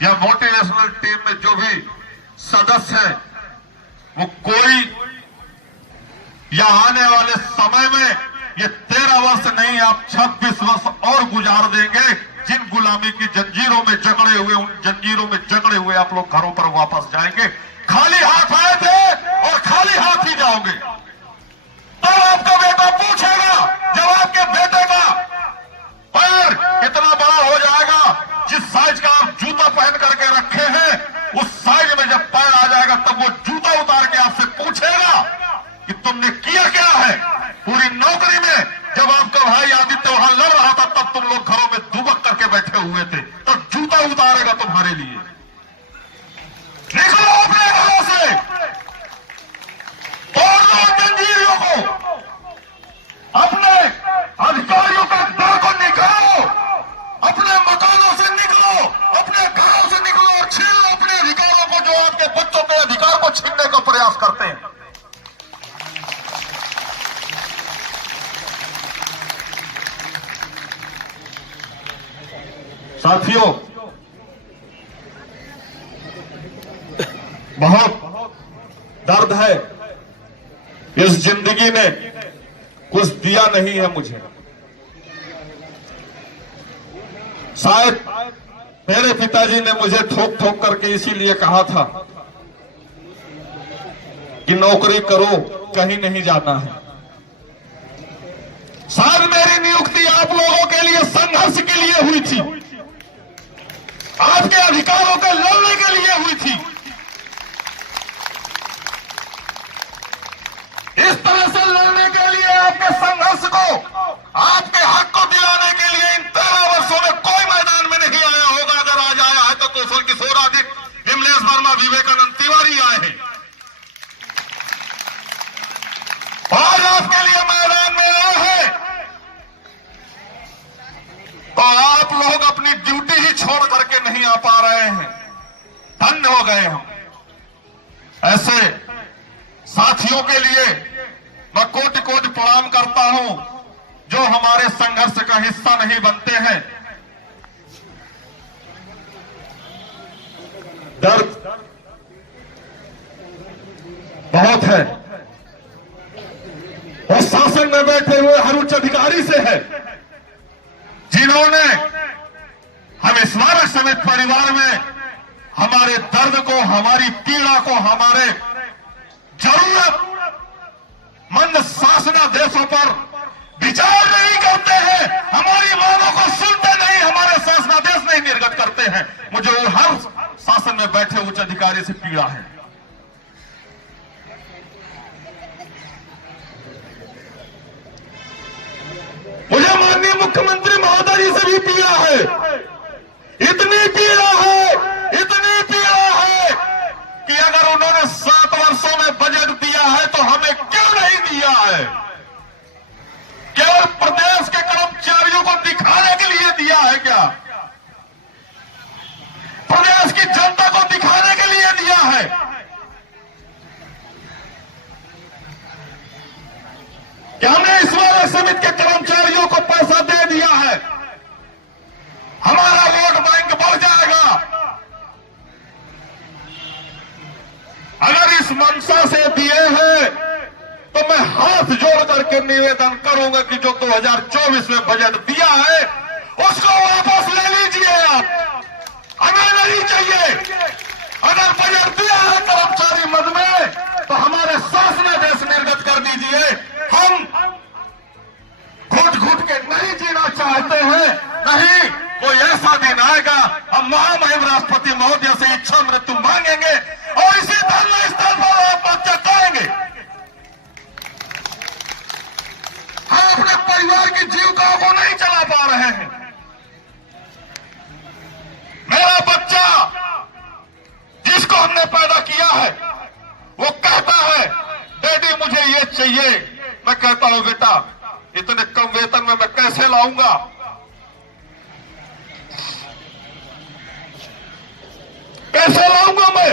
या मोटिवेशनल टीम में जो भी सदस्य है, वो कोई या आने वाले समय में ये 13 वर्ष नहीं, आप 26 वर्ष और गुजार देंगे। जिन गुलामी की जंजीरों में जकड़े हुए, उन जंजीरों में जकड़े हुए आप लोग घरों पर वापस जाएंगे। खाली हाथ आए थे और खाली हाथ ही जाओगे। तब आपका बेटा पूछेगा, जब आपके बेटे का पैर इतना बड़ा हो जाएगा, जिस साइज का आप जूता पहन करके रखे हैं, उस साइज में जब पैर आ जाएगा, तब वो जूता उतार के आपसे पूछेगा कि तुमने किया क्या है। पूरी नौकरी में जब आपका भाई आदित्य वहां लड़ रहा था, तब तुम लोग घरों में दुबक करके बैठे हुए थे, तब जूता उतारेगा तुम्हारे लिए। निकलो अपने घरों से, तोड़ दो जंजीरों को, अपने अधिकारियों का डर को निकालो, अपने मकानों से निकलो, अपने घरों से निकलो और छीन लो अपने अधिकारों को, जो आपके बच्चों के अधिकार को छीनने का प्रयास करते हैं। साथियों, बहुत दर्द है, इस जिंदगी ने कुछ दिया नहीं है मुझे। शायद मेरे पिताजी ने मुझे ठोक ठोक करके इसीलिए कहा था कि नौकरी करो, कहीं नहीं जाना है। शायद मेरी नियुक्ति आप लोगों के लिए संघर्ष के लिए हुई थी, आपके अधिकारों के लड़ने के लिए हुई थी। इस तरह से लड़ने के लिए, आपके संघर्ष को, आपके हक को दिलाने के लिए इन 13 वर्षों में कोई मैदान में नहीं आया होगा। अगर आज आया है तो कौशल किशोर आदित्य, विमलेश वर्मा, विवेकानंद तिवारी आए हैं। आज आपके लिए मैदान में आए हैं तो आप लोग अपनी ड्यूटी ही छोड़ करके नहीं आ पा रहे हैं। धन्य हो गए हम। ऐसे साथियों के लिए मैं कोटि कोटि प्रणाम करता हूं, जो हमारे संघर्ष का हिस्सा नहीं बनते हैं। दर्द बहुत है, और शासन में बैठे हुए हर उच्च अधिकारी से है, जिन्होंने हम स्मारक समिति परिवार में हमारे दर्द को, हमारी पीड़ा को, हमारे जरूरतमंद शासनादेशों पर विचार नहीं करते हैं, हमारी मांगों को सुनते नहीं, हमारे शासनादेश नहीं निर्गत करते हैं। मुझे हर शासन में बैठे उच्च अधिकारी से पीड़ा है। मुझे माननीय मुख्यमंत्री महोदय जी से भी पीड़ा है। इतनी पीड़ा है, इतनी पीड़ा है कि अगर उन्होंने 7 वर्षों में बजट दिया है तो हमें क्यों नहीं दिया है? केवल प्रदेश के कर्मचारियों को दिखाने के लिए दिया है क्या? प्रदेश की जनता को दिखाने के लिए दिया है? क्या हमने स्मारक समिति के कर्मचारियों को पैसा दे दिया है, हमारा वोट बैंक बढ़ जाएगा? अगर इस मंशा से दिए हैं तो मैं हाथ जोड़ करके निवेदन करूंगा कि जो 2024 में बजट दिया है उसको वापस ले लीजिए आप, हमें नहीं चाहिए। अगर बजट दिया है कर्मचारी मद में तो हमारे शासनादेश निर्गत कर दीजिए। हम कहता है डैडी मुझे ये चाहिए, मैं कहता हूं बेटा इतने कम वेतन में मैं कैसे लाऊंगा? कैसे लाऊंगा मैं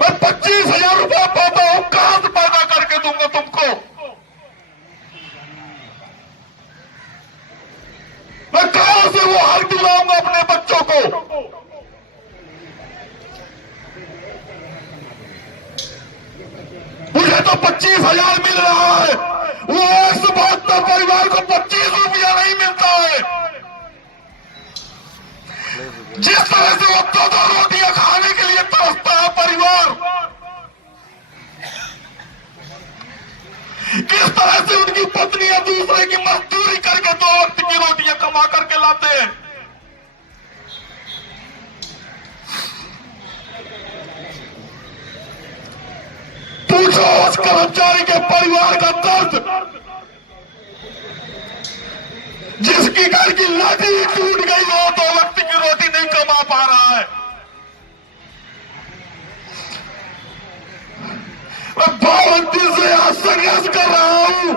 25,000 रुपया पाता हूं, कहां से पैदा करके दूंगा तुमको? मैं कहां से वो हक दिलाऊंगा अपने बच्चों को? मुझे तो 25,000 मिल रहा है, वो 172 परिवार को 25 रुपया नहीं मिलता है। जिस तरह से वो 2 रोटियां खाने के लिए तरसता है परिवार, किस तरह से उनकी पत्नियां दूसरे की मजदूरी करके 2 वक्त की रोटियां कमा करके लाते हैं। पूछो उस कर्मचारी के परिवार का दर्द, जिसकी घर की लाठी ही टूट गई हो, 2 वक्त की रोटी नहीं कमा पा रहा है। मैं 52 दिन से यहां संघर्ष कर रहा हूं,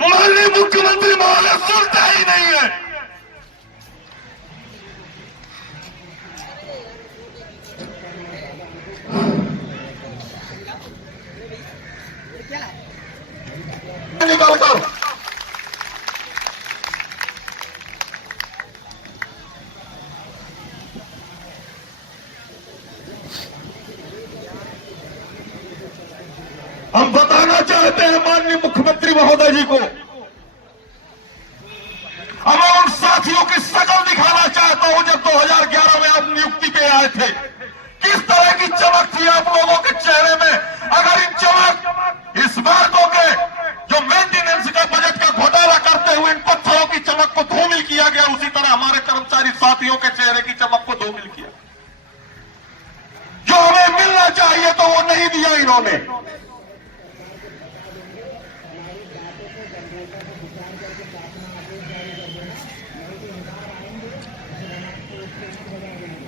माननीय मुख्यमंत्री महोदय सुनता ही नहीं है। निकलकर हम बताना चाहते हैं माननीय मुख्यमंत्री महोदय जी को, हमें उन साथियों की शकल दिखाना चाहता हूं जब 2011 में आप नियुक्ति पे आए थे, किस तरह की चमक थी आप लोगों के चेहरे में। अगर इन चमक इस मार्गों के जो मेंटेनेंस का बजट का घोटाला करते हुए इन पत्थरों की चमक को धूमिल किया गया, उसी तरह हमारे कर्मचारी साथियों के चेहरे की चमक को धूमिल किया। जो हमें मिलना चाहिए तो वो नहीं दिया इन्होंने।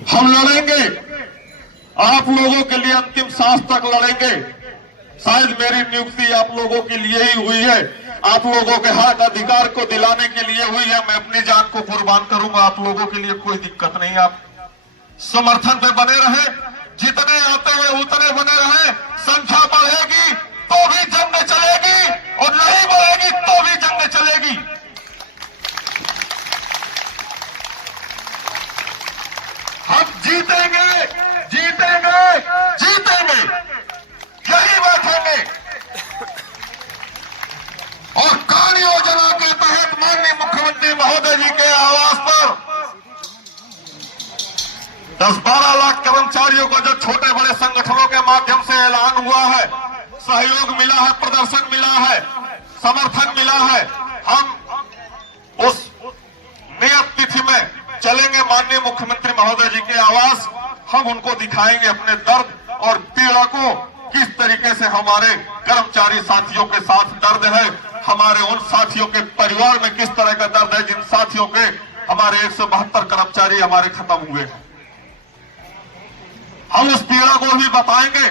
हम लड़ेंगे, आप लोगों के लिए अंतिम सांस तक लड़ेंगे। शायद मेरी नियुक्ति आप लोगों के लिए ही हुई है, आप लोगों के हक अधिकार को दिलाने के लिए हुई है। मैं अपनी जान को कुर्बान करूंगा आप लोगों के लिए, कोई दिक्कत नहीं। आप समर्थन पे बने रहे, जितने आते हैं उतने बने रहे। संख्या बढ़ेगी तो भी जंग चलेगी और नहीं बढ़ेगी तो भी जंग चलेगी। हम जीतेंगे, जीतेंगे, जीतेंगे, यही बैठेंगे। और कान योजना के तहत माननीय मुख्यमंत्री महोदय जी के आवास पर 10-12 लाख कर्मचारियों को जो छोटे बड़े संगठनों के माध्यम से ऐलान हुआ है, सहयोग मिला है, प्रदर्शन मिला है, समर्थन मिला है, हम उस नियत तिथि में चलेंगे माननीय मुख्यमंत्री महोदय जी के आवास। हम उनको दिखाएंगे अपने दर्द और पीड़ा को, किस तरीके से हमारे कर्मचारी साथियों के साथ दर्द है, हमारे उन साथियों के परिवार में किस तरह का दर्द है जिन साथियों के हमारे 172 कर्मचारी हमारे खत्म हुए हैं। हम उस पीड़ा को भी बताएंगे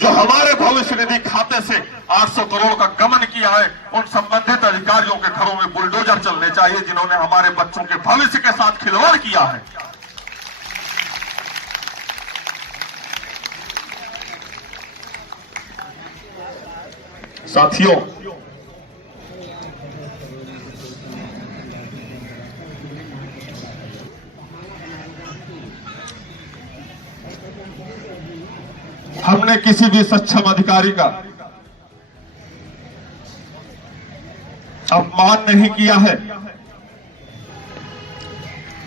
जो हमारे भविष्य निधि खाते से 800 करोड़ का गमन किया है। उन संबंधित अधिकारियों के घरों में बुलडोजर चलने चाहिए जिन्होंने हमारे बच्चों के भविष्य के साथ खिलवाड़ किया है। साथियों, हमने किसी भी सक्षम अधिकारी का अपमान नहीं किया है।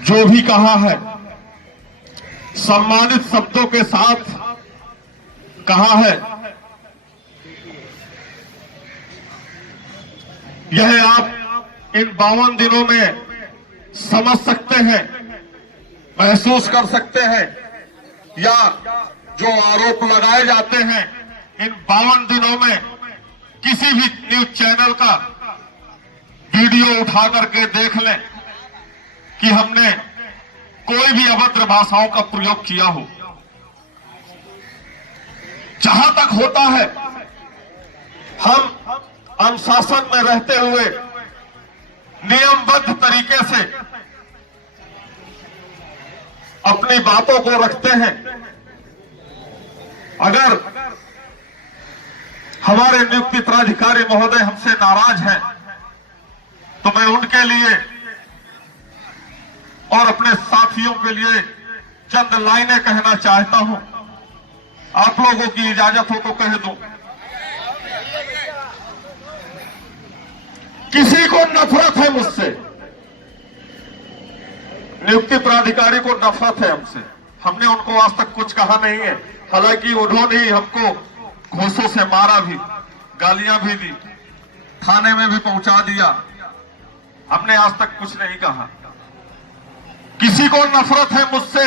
जो भी कहा है सम्मानित शब्दों के साथ कहा है। यह आप इन 52 दिनों में समझ सकते हैं, महसूस कर सकते हैं, या जो आरोप लगाए जाते हैं इन 52 दिनों में किसी भी न्यूज चैनल का वीडियो उठा करके देख लें कि हमने कोई भी अभद्र भाषाओं का प्रयोग किया हो। तक होता है हम अनुशासन में रहते हुए नियमबद्ध तरीके से अपनी बातों को रखते हैं। अगर हमारे नियुक्ति प्राधिकारी महोदय हमसे नाराज हैं तो मैं उनके लिए और अपने साथियों के लिए चंद लाइनें कहना चाहता हूं। आप लोगों की इजाजत हो तो कह दूं। किसी को नफरत है मुझसे, नियुक्ति प्राधिकारी को नफरत है हमसे। हमने उनको आज तक कुछ कहा नहीं है, हालांकि उन्होंने ही हमको घूंसों से मारा भी, गालियां भी दी, थाने में भी पहुंचा दिया। हमने आज तक कुछ नहीं कहा। किसी को नफरत है मुझसे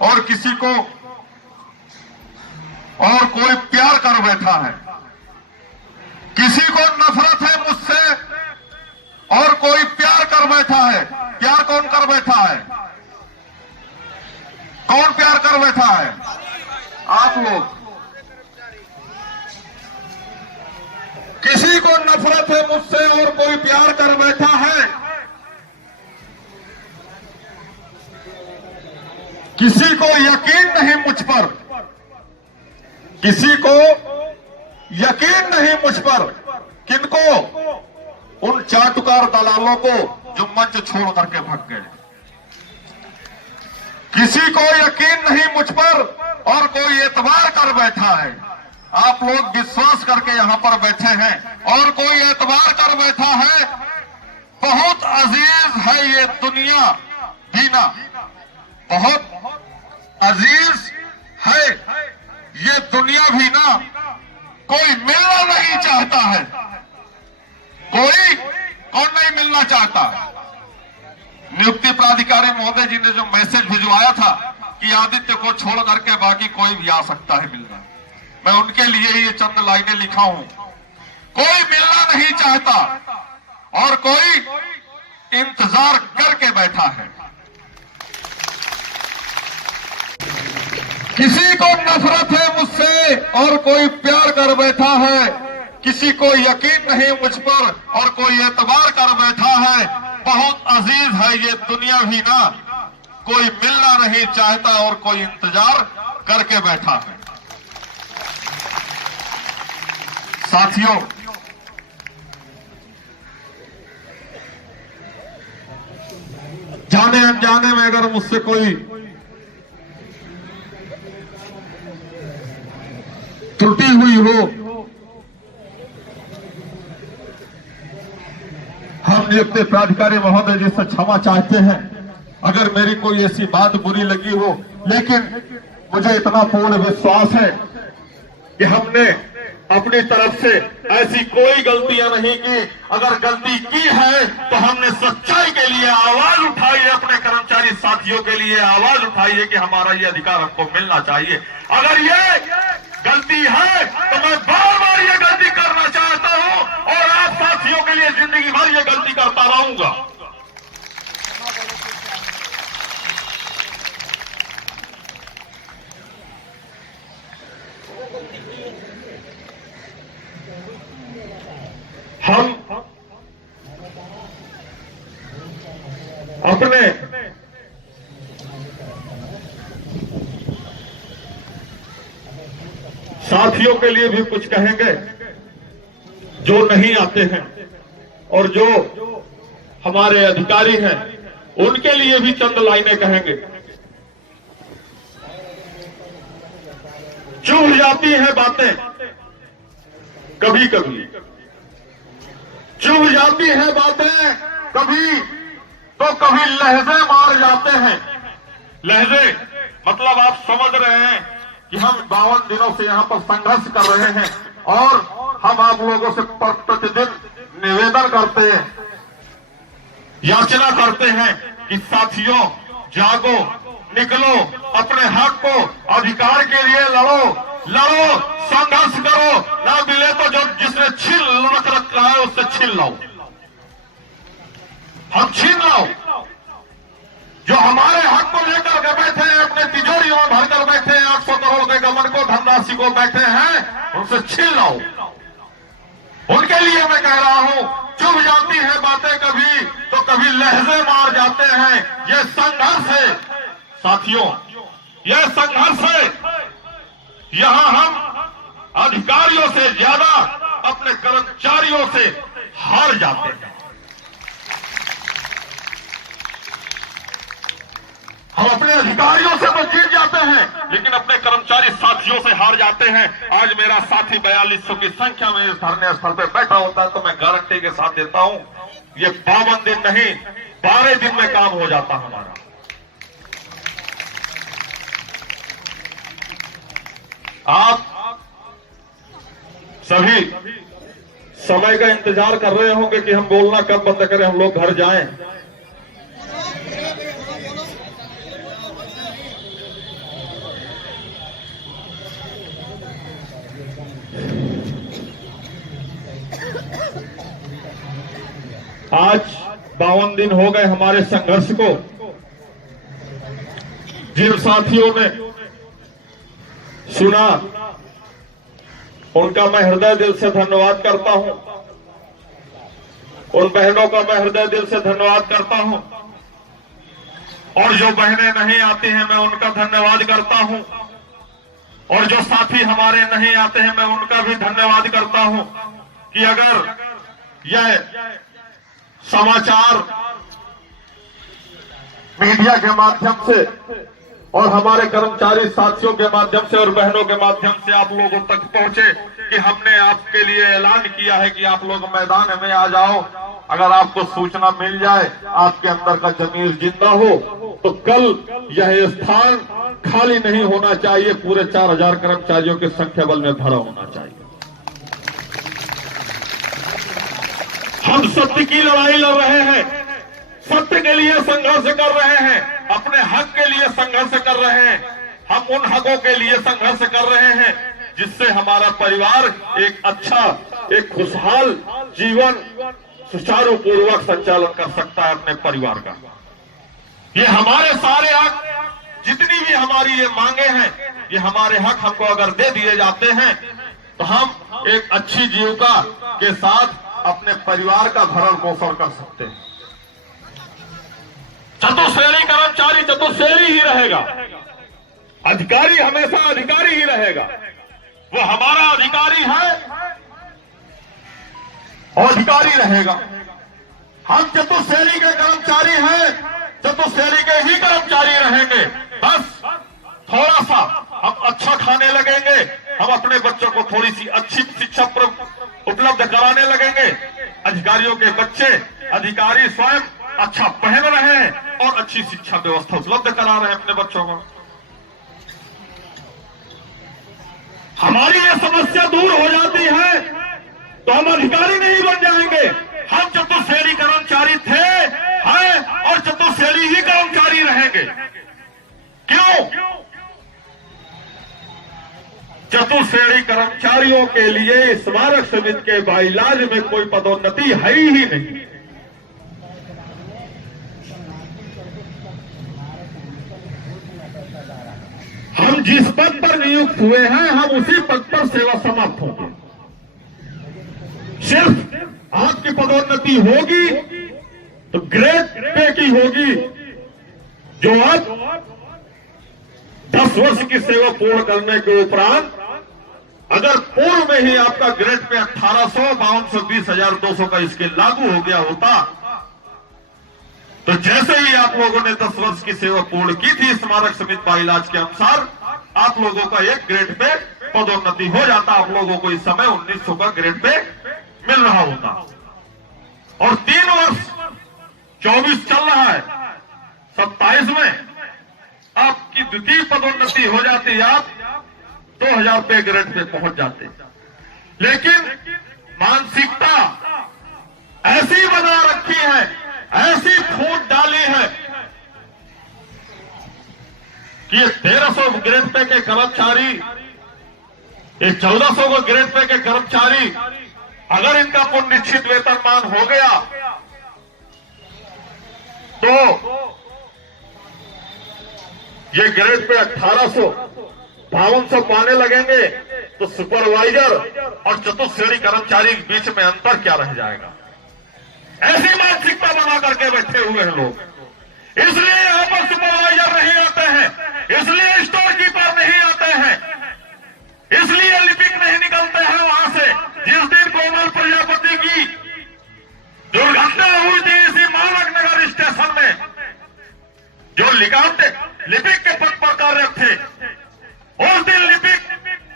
और किसी को और कोई प्यार कर बैठा है। किसी को नफरत है मुझसे और कोई प्यार कर बैठा है। प्यार कौन कर बैठा है? कौन प्यार कर बैठा है? आप लोग। किसी को नफरत है मुझसे और कोई प्यार कर बैठा है। किसी को यकीन नहीं मुझ पर, किसी को यकीन नहीं मुझ पर। किनको? उन चाटुकार दलालों को जो मंच छोड़ करके भाग गए। किसी को यकीन नहीं मुझ पर और कोई एतबार कर बैठा है। आप लोग विश्वास करके यहां पर बैठे हैं और कोई एतबार कर बैठा है। बहुत अजीज है ये दुनिया जीना, बहुत अजीज है ये दुनिया भी ना। कोई मिलना नहीं चाहता है। कोई कौन नहीं मिलना चाहता? नियुक्ति प्राधिकारी महोदय जी ने जो मैसेज भिजवाया था कि आदित्य को छोड़ करके बाकी कोई भी आ सकता है मिलना, मैं उनके लिए ये चंद लाइनें लिखा हूं। कोई मिलना नहीं चाहता और कोई इंतजार करके बैठा है। किसी को नफरत है मुझसे और कोई प्यार कर बैठा है। किसी को यकीन नहीं मुझ पर और कोई एतबार कर बैठा है। बहुत अजीज है ये दुनिया भी ना। कोई मिलना नहीं चाहता और कोई इंतजार करके बैठा है। साथियों, जाने अनजाने में अगर मुझसे कोई त्रुटि हुई हो, हम नियुक्ति प्राधिकारी महोदय जी से क्षमा चाहते हैं अगर मेरी कोई ऐसी बात बुरी लगी हो। लेकिन मुझे इतना पूर्ण विश्वास है कि हमने अपनी तरफ से ऐसी कोई गलतियां नहीं की। अगर गलती की है तो हमने सच्चाई के लिए आवाज उठाई है, अपने कर्मचारी साथियों के लिए आवाज उठाई है कि हमारा ये अधिकार हमको मिलना चाहिए। अगर ये गलती है तो मैं बार बार ये गलती करना चाहता हूं और आप साथियों के लिए जिंदगी भर ये गलती करता रहूंगा। हम अपने साथियों के लिए भी कुछ कहेंगे जो नहीं आते हैं और जो हमारे अधिकारी हैं उनके लिए भी चंद लाइनें कहेंगे। चूक जाती हैं बातें कभी कभी, चुभ जाती है बातें कभी, तो कभी लहजे मार जाते हैं। लहजे मतलब आप समझ रहे हैं कि हम 52 दिनों से यहां पर संघर्ष कर रहे हैं और हम आप लोगों से प्रतिदिन निवेदन करते हैं, याचना करते हैं कि साथियों जागो, निकलो, अपने हक को, अधिकार के लिए लड़ो, लड़ो, संघर्ष करो। ना मिले तो जो जिसने छीन रखा है उससे छीन लो, हम छीन लो। जो हमारे हक को लेकर के बैठे हैं, अपने तिजोरियों में भरकर बैठे हैं, 800 करोड़ के गमन को, धनराशि को बैठे हैं, उनसे छीन लो। उनके लिए मैं कह रहा हूं, चुभ जाती है बातें कभी तो कभी लहजे मार जाते हैं। ये संघर्ष है साथियों, यह संघर्ष है। यहां हम अधिकारियों से ज्यादा अपने कर्मचारियों से हार जाते हैं। हम अपने अधिकारियों से तो जीत जाते हैं, लेकिन अपने कर्मचारी साथियों से हार जाते हैं। आज मेरा साथी 4200 की संख्या में इस धरने स्थल पे बैठा होता है तो मैं गारंटी के साथ देता हूं, ये 52 दिन नहीं 12 दिन में काम हो जाता हमारा। आप सभी समय का इंतजार कर रहे होंगे कि हम बोलना कब बंद करें, हम लोग घर जाएं। आज 52 दिन हो गए हमारे संघर्ष को। जिन साथियों ने सुना उनका मैं हृदय दिल से धन्यवाद करता हूं। उन बहनों का मैं हृदय दिल से धन्यवाद करता हूं, और जो बहनें नहीं आती हैं मैं उनका धन्यवाद करता हूं, और जो साथी हमारे नहीं आते हैं मैं उनका भी धन्यवाद करता हूं कि अगर यह समाचार मीडिया के माध्यम से और हमारे कर्मचारी साथियों के माध्यम से और बहनों के माध्यम से आप लोगों तक पहुंचे कि हमने आपके लिए ऐलान किया है कि आप लोग मैदान में आ जाओ। अगर आपको सूचना मिल जाए, आपके अंदर का जमीर जिंदा हो, तो कल यह स्थान खाली नहीं होना चाहिए, पूरे 4000 कर्मचारियों के संख्या बल में भरा होना चाहिए। हम सत्य की लड़ाई लड़ रहे हैं, सत्य के लिए संघर्ष कर रहे हैं, अपने हक के लिए संघर्ष कर रहे हैं। हम उन हकों के लिए संघर्ष कर रहे हैं जिससे हमारा परिवार एक अच्छा, एक खुशहाल जीवन सुचारू पूर्वक संचालन कर सकता है अपने परिवार का। ये हमारे सारे हक, जितनी भी हमारी ये मांगे हैं, ये हमारे हक हमको अगर दे दिए जाते हैं तो हम एक अच्छी जीविका के साथ अपने परिवार का भरण पोषण कर सकते हैं। चतुश्रेणी कर्मचारी चतुश्रेणी ही रहेगा, अधिकारी हमेशा अधिकारी ही रहेगा। वो हमारा अधिकारी है और अधिकारी रहेगा। हम चतुश्रेणी के कर्मचारी हैं, चतुश्रेणी के ही कर्मचारी रहेंगे। बस थोड़ा सा हम अच्छा खाने लगेंगे, हम अपने बच्चों को थोड़ी सी अच्छी शिक्षा उपलब्ध कराने लगेंगे। अधिकारियों के बच्चे, अधिकारी स्वयं अच्छा पहन रहे हैं और अच्छी शिक्षा व्यवस्था उपलब्ध करा रहे हैं अपने बच्चों को। हमारी ये समस्या दूर हो जाती है तो हम अधिकारी नहीं बन जाएंगे। हम चतुश्रेणी कर्मचारी थे, हैं और चतुश्रेणी ही कर्मचारी रहेंगे। क्यों? चतुश्रेणी कर्मचारियों के लिए स्मारक समिति के बाइलाज में कोई पदोन्नति है ही नहीं। हम जिस पद पर नियुक्त हुए हैं, हम उसी पद पर सेवा समाप्त होंगे। सिर्फ आपकी पदोन्नति होगी तो ग्रेड पे की होगी, जो अब 10 वर्ष की सेवा पूर्ण करने के उपरांत अगर पूर्व में ही आपका ग्रेड पे 1800, 5200, 20,200 का इसके लागू हो गया होता, तो जैसे ही आप लोगों ने 10 वर्ष की सेवा पूर्ण की थी स्मारक समिति बाइलाज के अनुसार, आप लोगों का एक ग्रेड पे पदोन्नति हो जाता। आप लोगों को इस समय 1900 का ग्रेड पे मिल रहा होता। और 3 वर्ष 24 चल रहा है, 27 में आपकी द्वितीय पदोन्नति हो जाती, आप 2000 पे ग्रेड पे पहुंच जाते। लेकिन मानसिकता ऐसी बना रखी है, ऐसी फूट डाली है कि ये 1300 ग्रेड पे के कर्मचारी, ये 1400 को ग्रेड पे के कर्मचारी, अगर इनका कोई निश्चित वेतनमान हो गया तो ये ग्रेड पे 1852 पाने लगेंगे तो सुपरवाइजर और चतुर्श्रेणी कर्मचारी के बीच में अंतर क्या रह जाएगा। ऐसी मानसिकता बना करके बैठे हुए हैं लोग। इसलिए यहां पर सुपरवाइजर नहीं आते हैं, इसलिए स्टोर कीपर नहीं आते हैं, इसलिए लिपिक नहीं निकलते हैं वहां से। जिस दिन कोमल प्रजापति की दुर्घटना हुई थी इसी मानक नगर स्टेशन में, जो लिपिक के पद पर कार्यरत थे, उस दिन लिपिक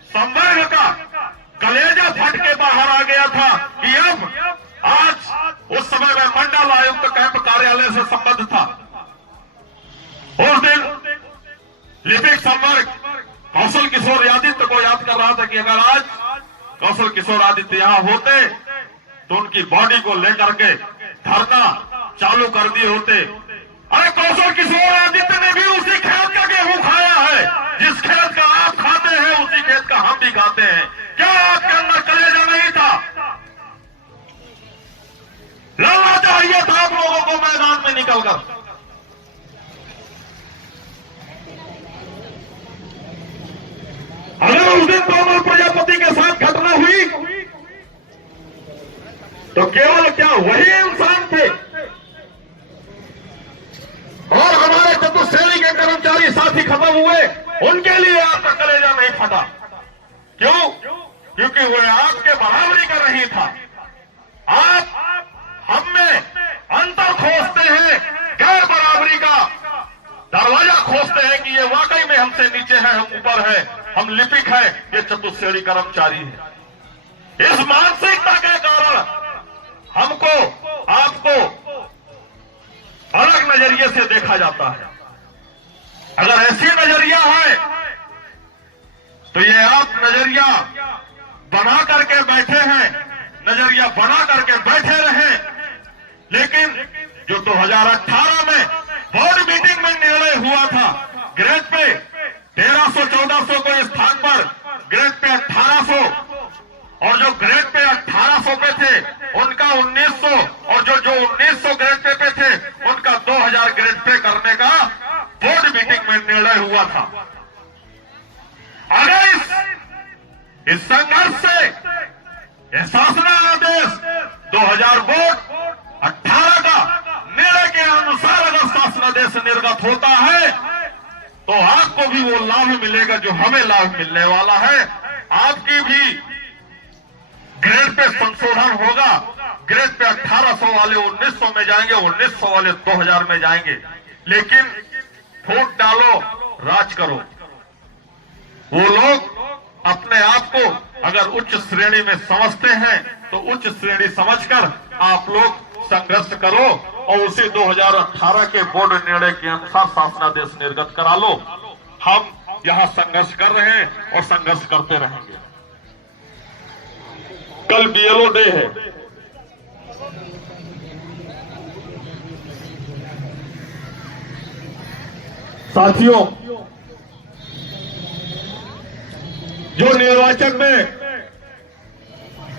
संवर्ग का कलेजा फट के बाहर आ गया था कि अब आज उस समय में मंडल आयुक्त कैंप कार्यालय से संबद्ध था। उस दिन लिपिक संवर्ग कौशल किशोर आदित्य को याद कर रहा था कि अगर आज कौशल किशोर आदित्य यहां होते तो उनकी बॉडी को लेकर के धरना चालू कर दिए होते। अरे कौशल किशोर आदित्य ने भी उसी खेत का गेहूं खाया है, जिस खेत का आप खाते हैं उसी खेत का हम भी खाते हैं। क्या आपके अंदर कलेजा नहीं था? लड़ना चाहिए था आप लोगों को मैदान में निकलकर। अगर उस दिन कोमल प्रजापति के साथ घटना हुई तो केवल क्या वही इंसान थे और हमारे चतुर्श्रेणी के कर्मचारी साथी खत्म हुए, उनके लिए आपका कलेजा नहीं फटा। क्यों? क्योंकि वो आपके बराबरी का नहीं था। आप हम में अंतर खोजते हैं, गैर बराबरी का दरवाजा खोजते हैं कि ये वाकई में हमसे नीचे है, हम ऊपर है, हम लिपिक है, ये चतुर्श्रेणी कर्मचारी है। इस मानसिकता के कारण हमको आपको अलग नजरिए से देखा जाता है। अगर ऐसी नजरिया है तो ये आप नजरिया बना करके बैठे हैं, नजरिया बना करके बैठे रहे। लेकिन जो 2018 में बोर्ड मीटिंग में निर्णय हुआ था, ग्रेड पे 1300-1400 को स्थान पर ग्रेड पे 1800, और जो ग्रेड पे 1800 पे थे उनका 1900, और जो 1900 ग्रेड पे थे उनका 2000 ग्रेड पे करने का बोर्ड मीटिंग में निर्णय हुआ था। अगर इस संघर्ष से यह शासन आदेश 2000 बोर्ड 18 का निर्णय के अनुसार अगर शासनादेश निर्गत होता है तो आपको भी वो लाभ मिलेगा जो हमें लाभ मिलने वाला है। आपकी भी ग्रेड पे संशोधन होगा, ग्रेड पे 1800 वाले 1900 में जाएंगे, 1900 वाले 2000 में जाएंगे। लेकिन वोट डालो, राज करो। वो लोग अपने आप को अगर उच्च श्रेणी में समझते हैं तो उच्च श्रेणी समझकर आप लोग संघर्ष करो और उसी 2018 के बोर्ड निर्णय के अनुसार शासनादेश निर्गत करा लो। हम यहां संघर्ष कर रहे हैं और संघर्ष करते रहेंगे। कल बीएलओ डे है। साथियों, जो निर्वाचन में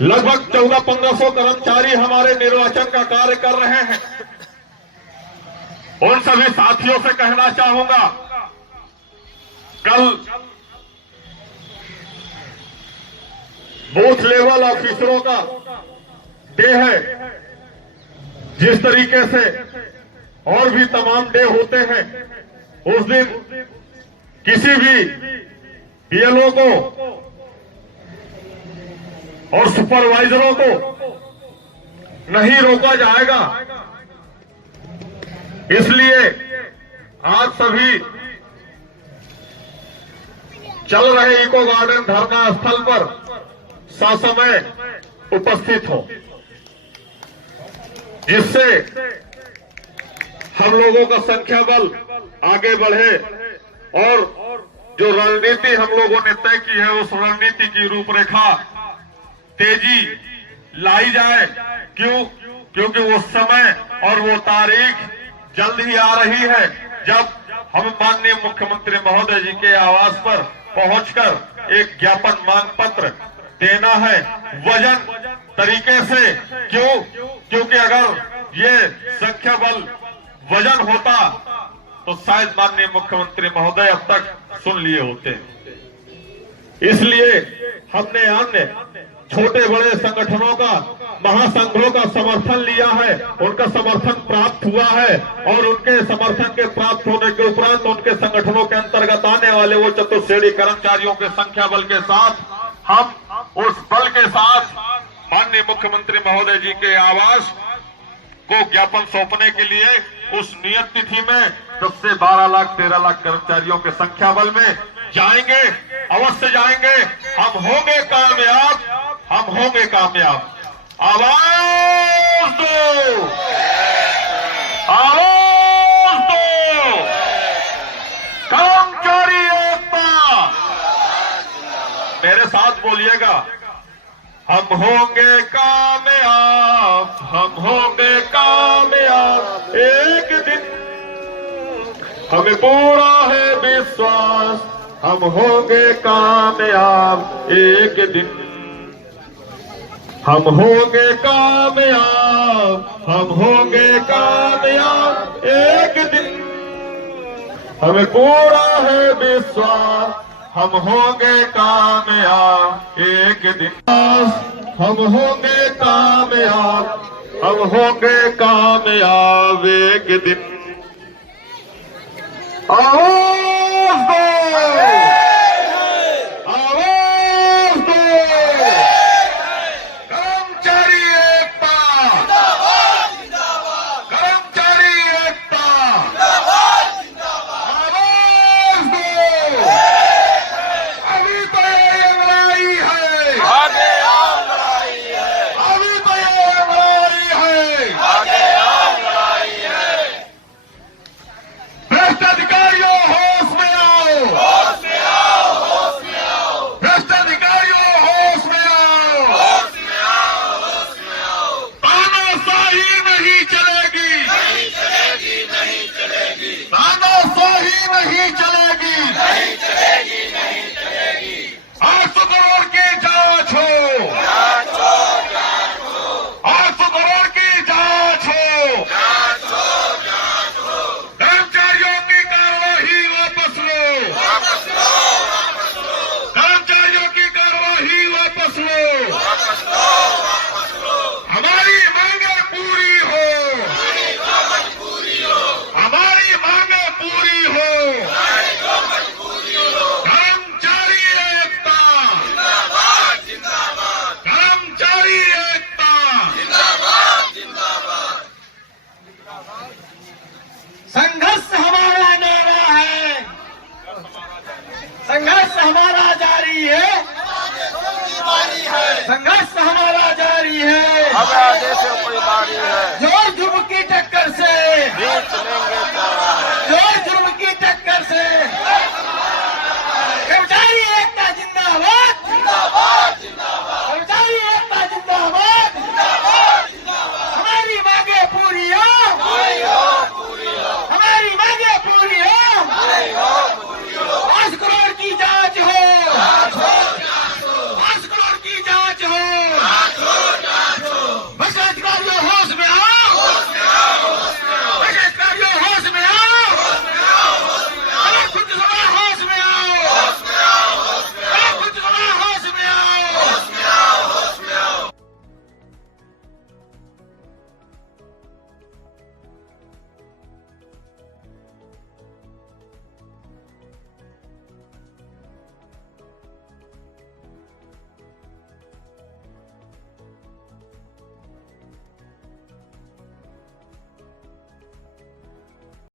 लगभग 1400-1500 कर्मचारी हमारे निर्वाचन का कार्य कर रहे हैं, उन सभी साथियों से कहना चाहूंगा, कल बूथ लेवल ऑफिसरों का डे है। जिस तरीके से और भी तमाम डे होते हैं, उस दिन किसी भी बीएलओ को और सुपरवाइजरों को नहीं रोका जाएगा। इसलिए आज सभी चल रहे इको गार्डन धरना स्थल पर ससमय उपस्थित हो, जिससे हम लोगों का संख्या बल आगे बढ़े और जो रणनीति हम लोगों ने तय की है उस रणनीति की रूपरेखा तेजी लाई जाए। क्यों? क्योंकि वो समय और वो तारीख जल्द ही आ रही है जब हम माननीय मुख्यमंत्री महोदय जी के आवास पर पहुंचकर एक ज्ञापन मांग पत्र देना है वजन तरीके से। क्यों? क्योंकि अगर ये संख्या बल वजन होता तो शायद माननीय मुख्यमंत्री महोदय अब तक सुन लिए होते। इसलिए हमने अन्य छोटे बड़े संगठनों का, महासंघों का समर्थन लिया है, उनका समर्थन प्राप्त हुआ है और उनके समर्थन के प्राप्त होने के उपरांत उनके संगठनों के अंतर्गत आने वाले वो चतुश्रेणी कर्मचारियों के संख्या बल के साथ हम उस बल के साथ माननीय मुख्यमंत्री महोदय जी के आवास को ज्ञापन सौंपने के लिए उस नियत तिथि में 10 से 12 लाख 13 लाख कर्मचारियों के संख्या बल में जाएंगे, अवश्य जाएंगे। हम होंगे कामयाब, हम होंगे कामयाब। आवाज दो, आवाज दो, कर्मचारी एकता। मेरे साथ बोलिएगा, हम होंगे कामयाब, हम होंगे कामयाब एक दिन, हमें पूरा है विश्वास, हम होंगे कामयाब एक दिन, हम होंगे कामयाब, हम होंगे कामयाब एक दिन, हमें पूरा है विश्वास, हम होंगे कामयाब एक दिन, हम होंगे कामयाब, हम होंगे कामयाब एक दिन। आवाज दो।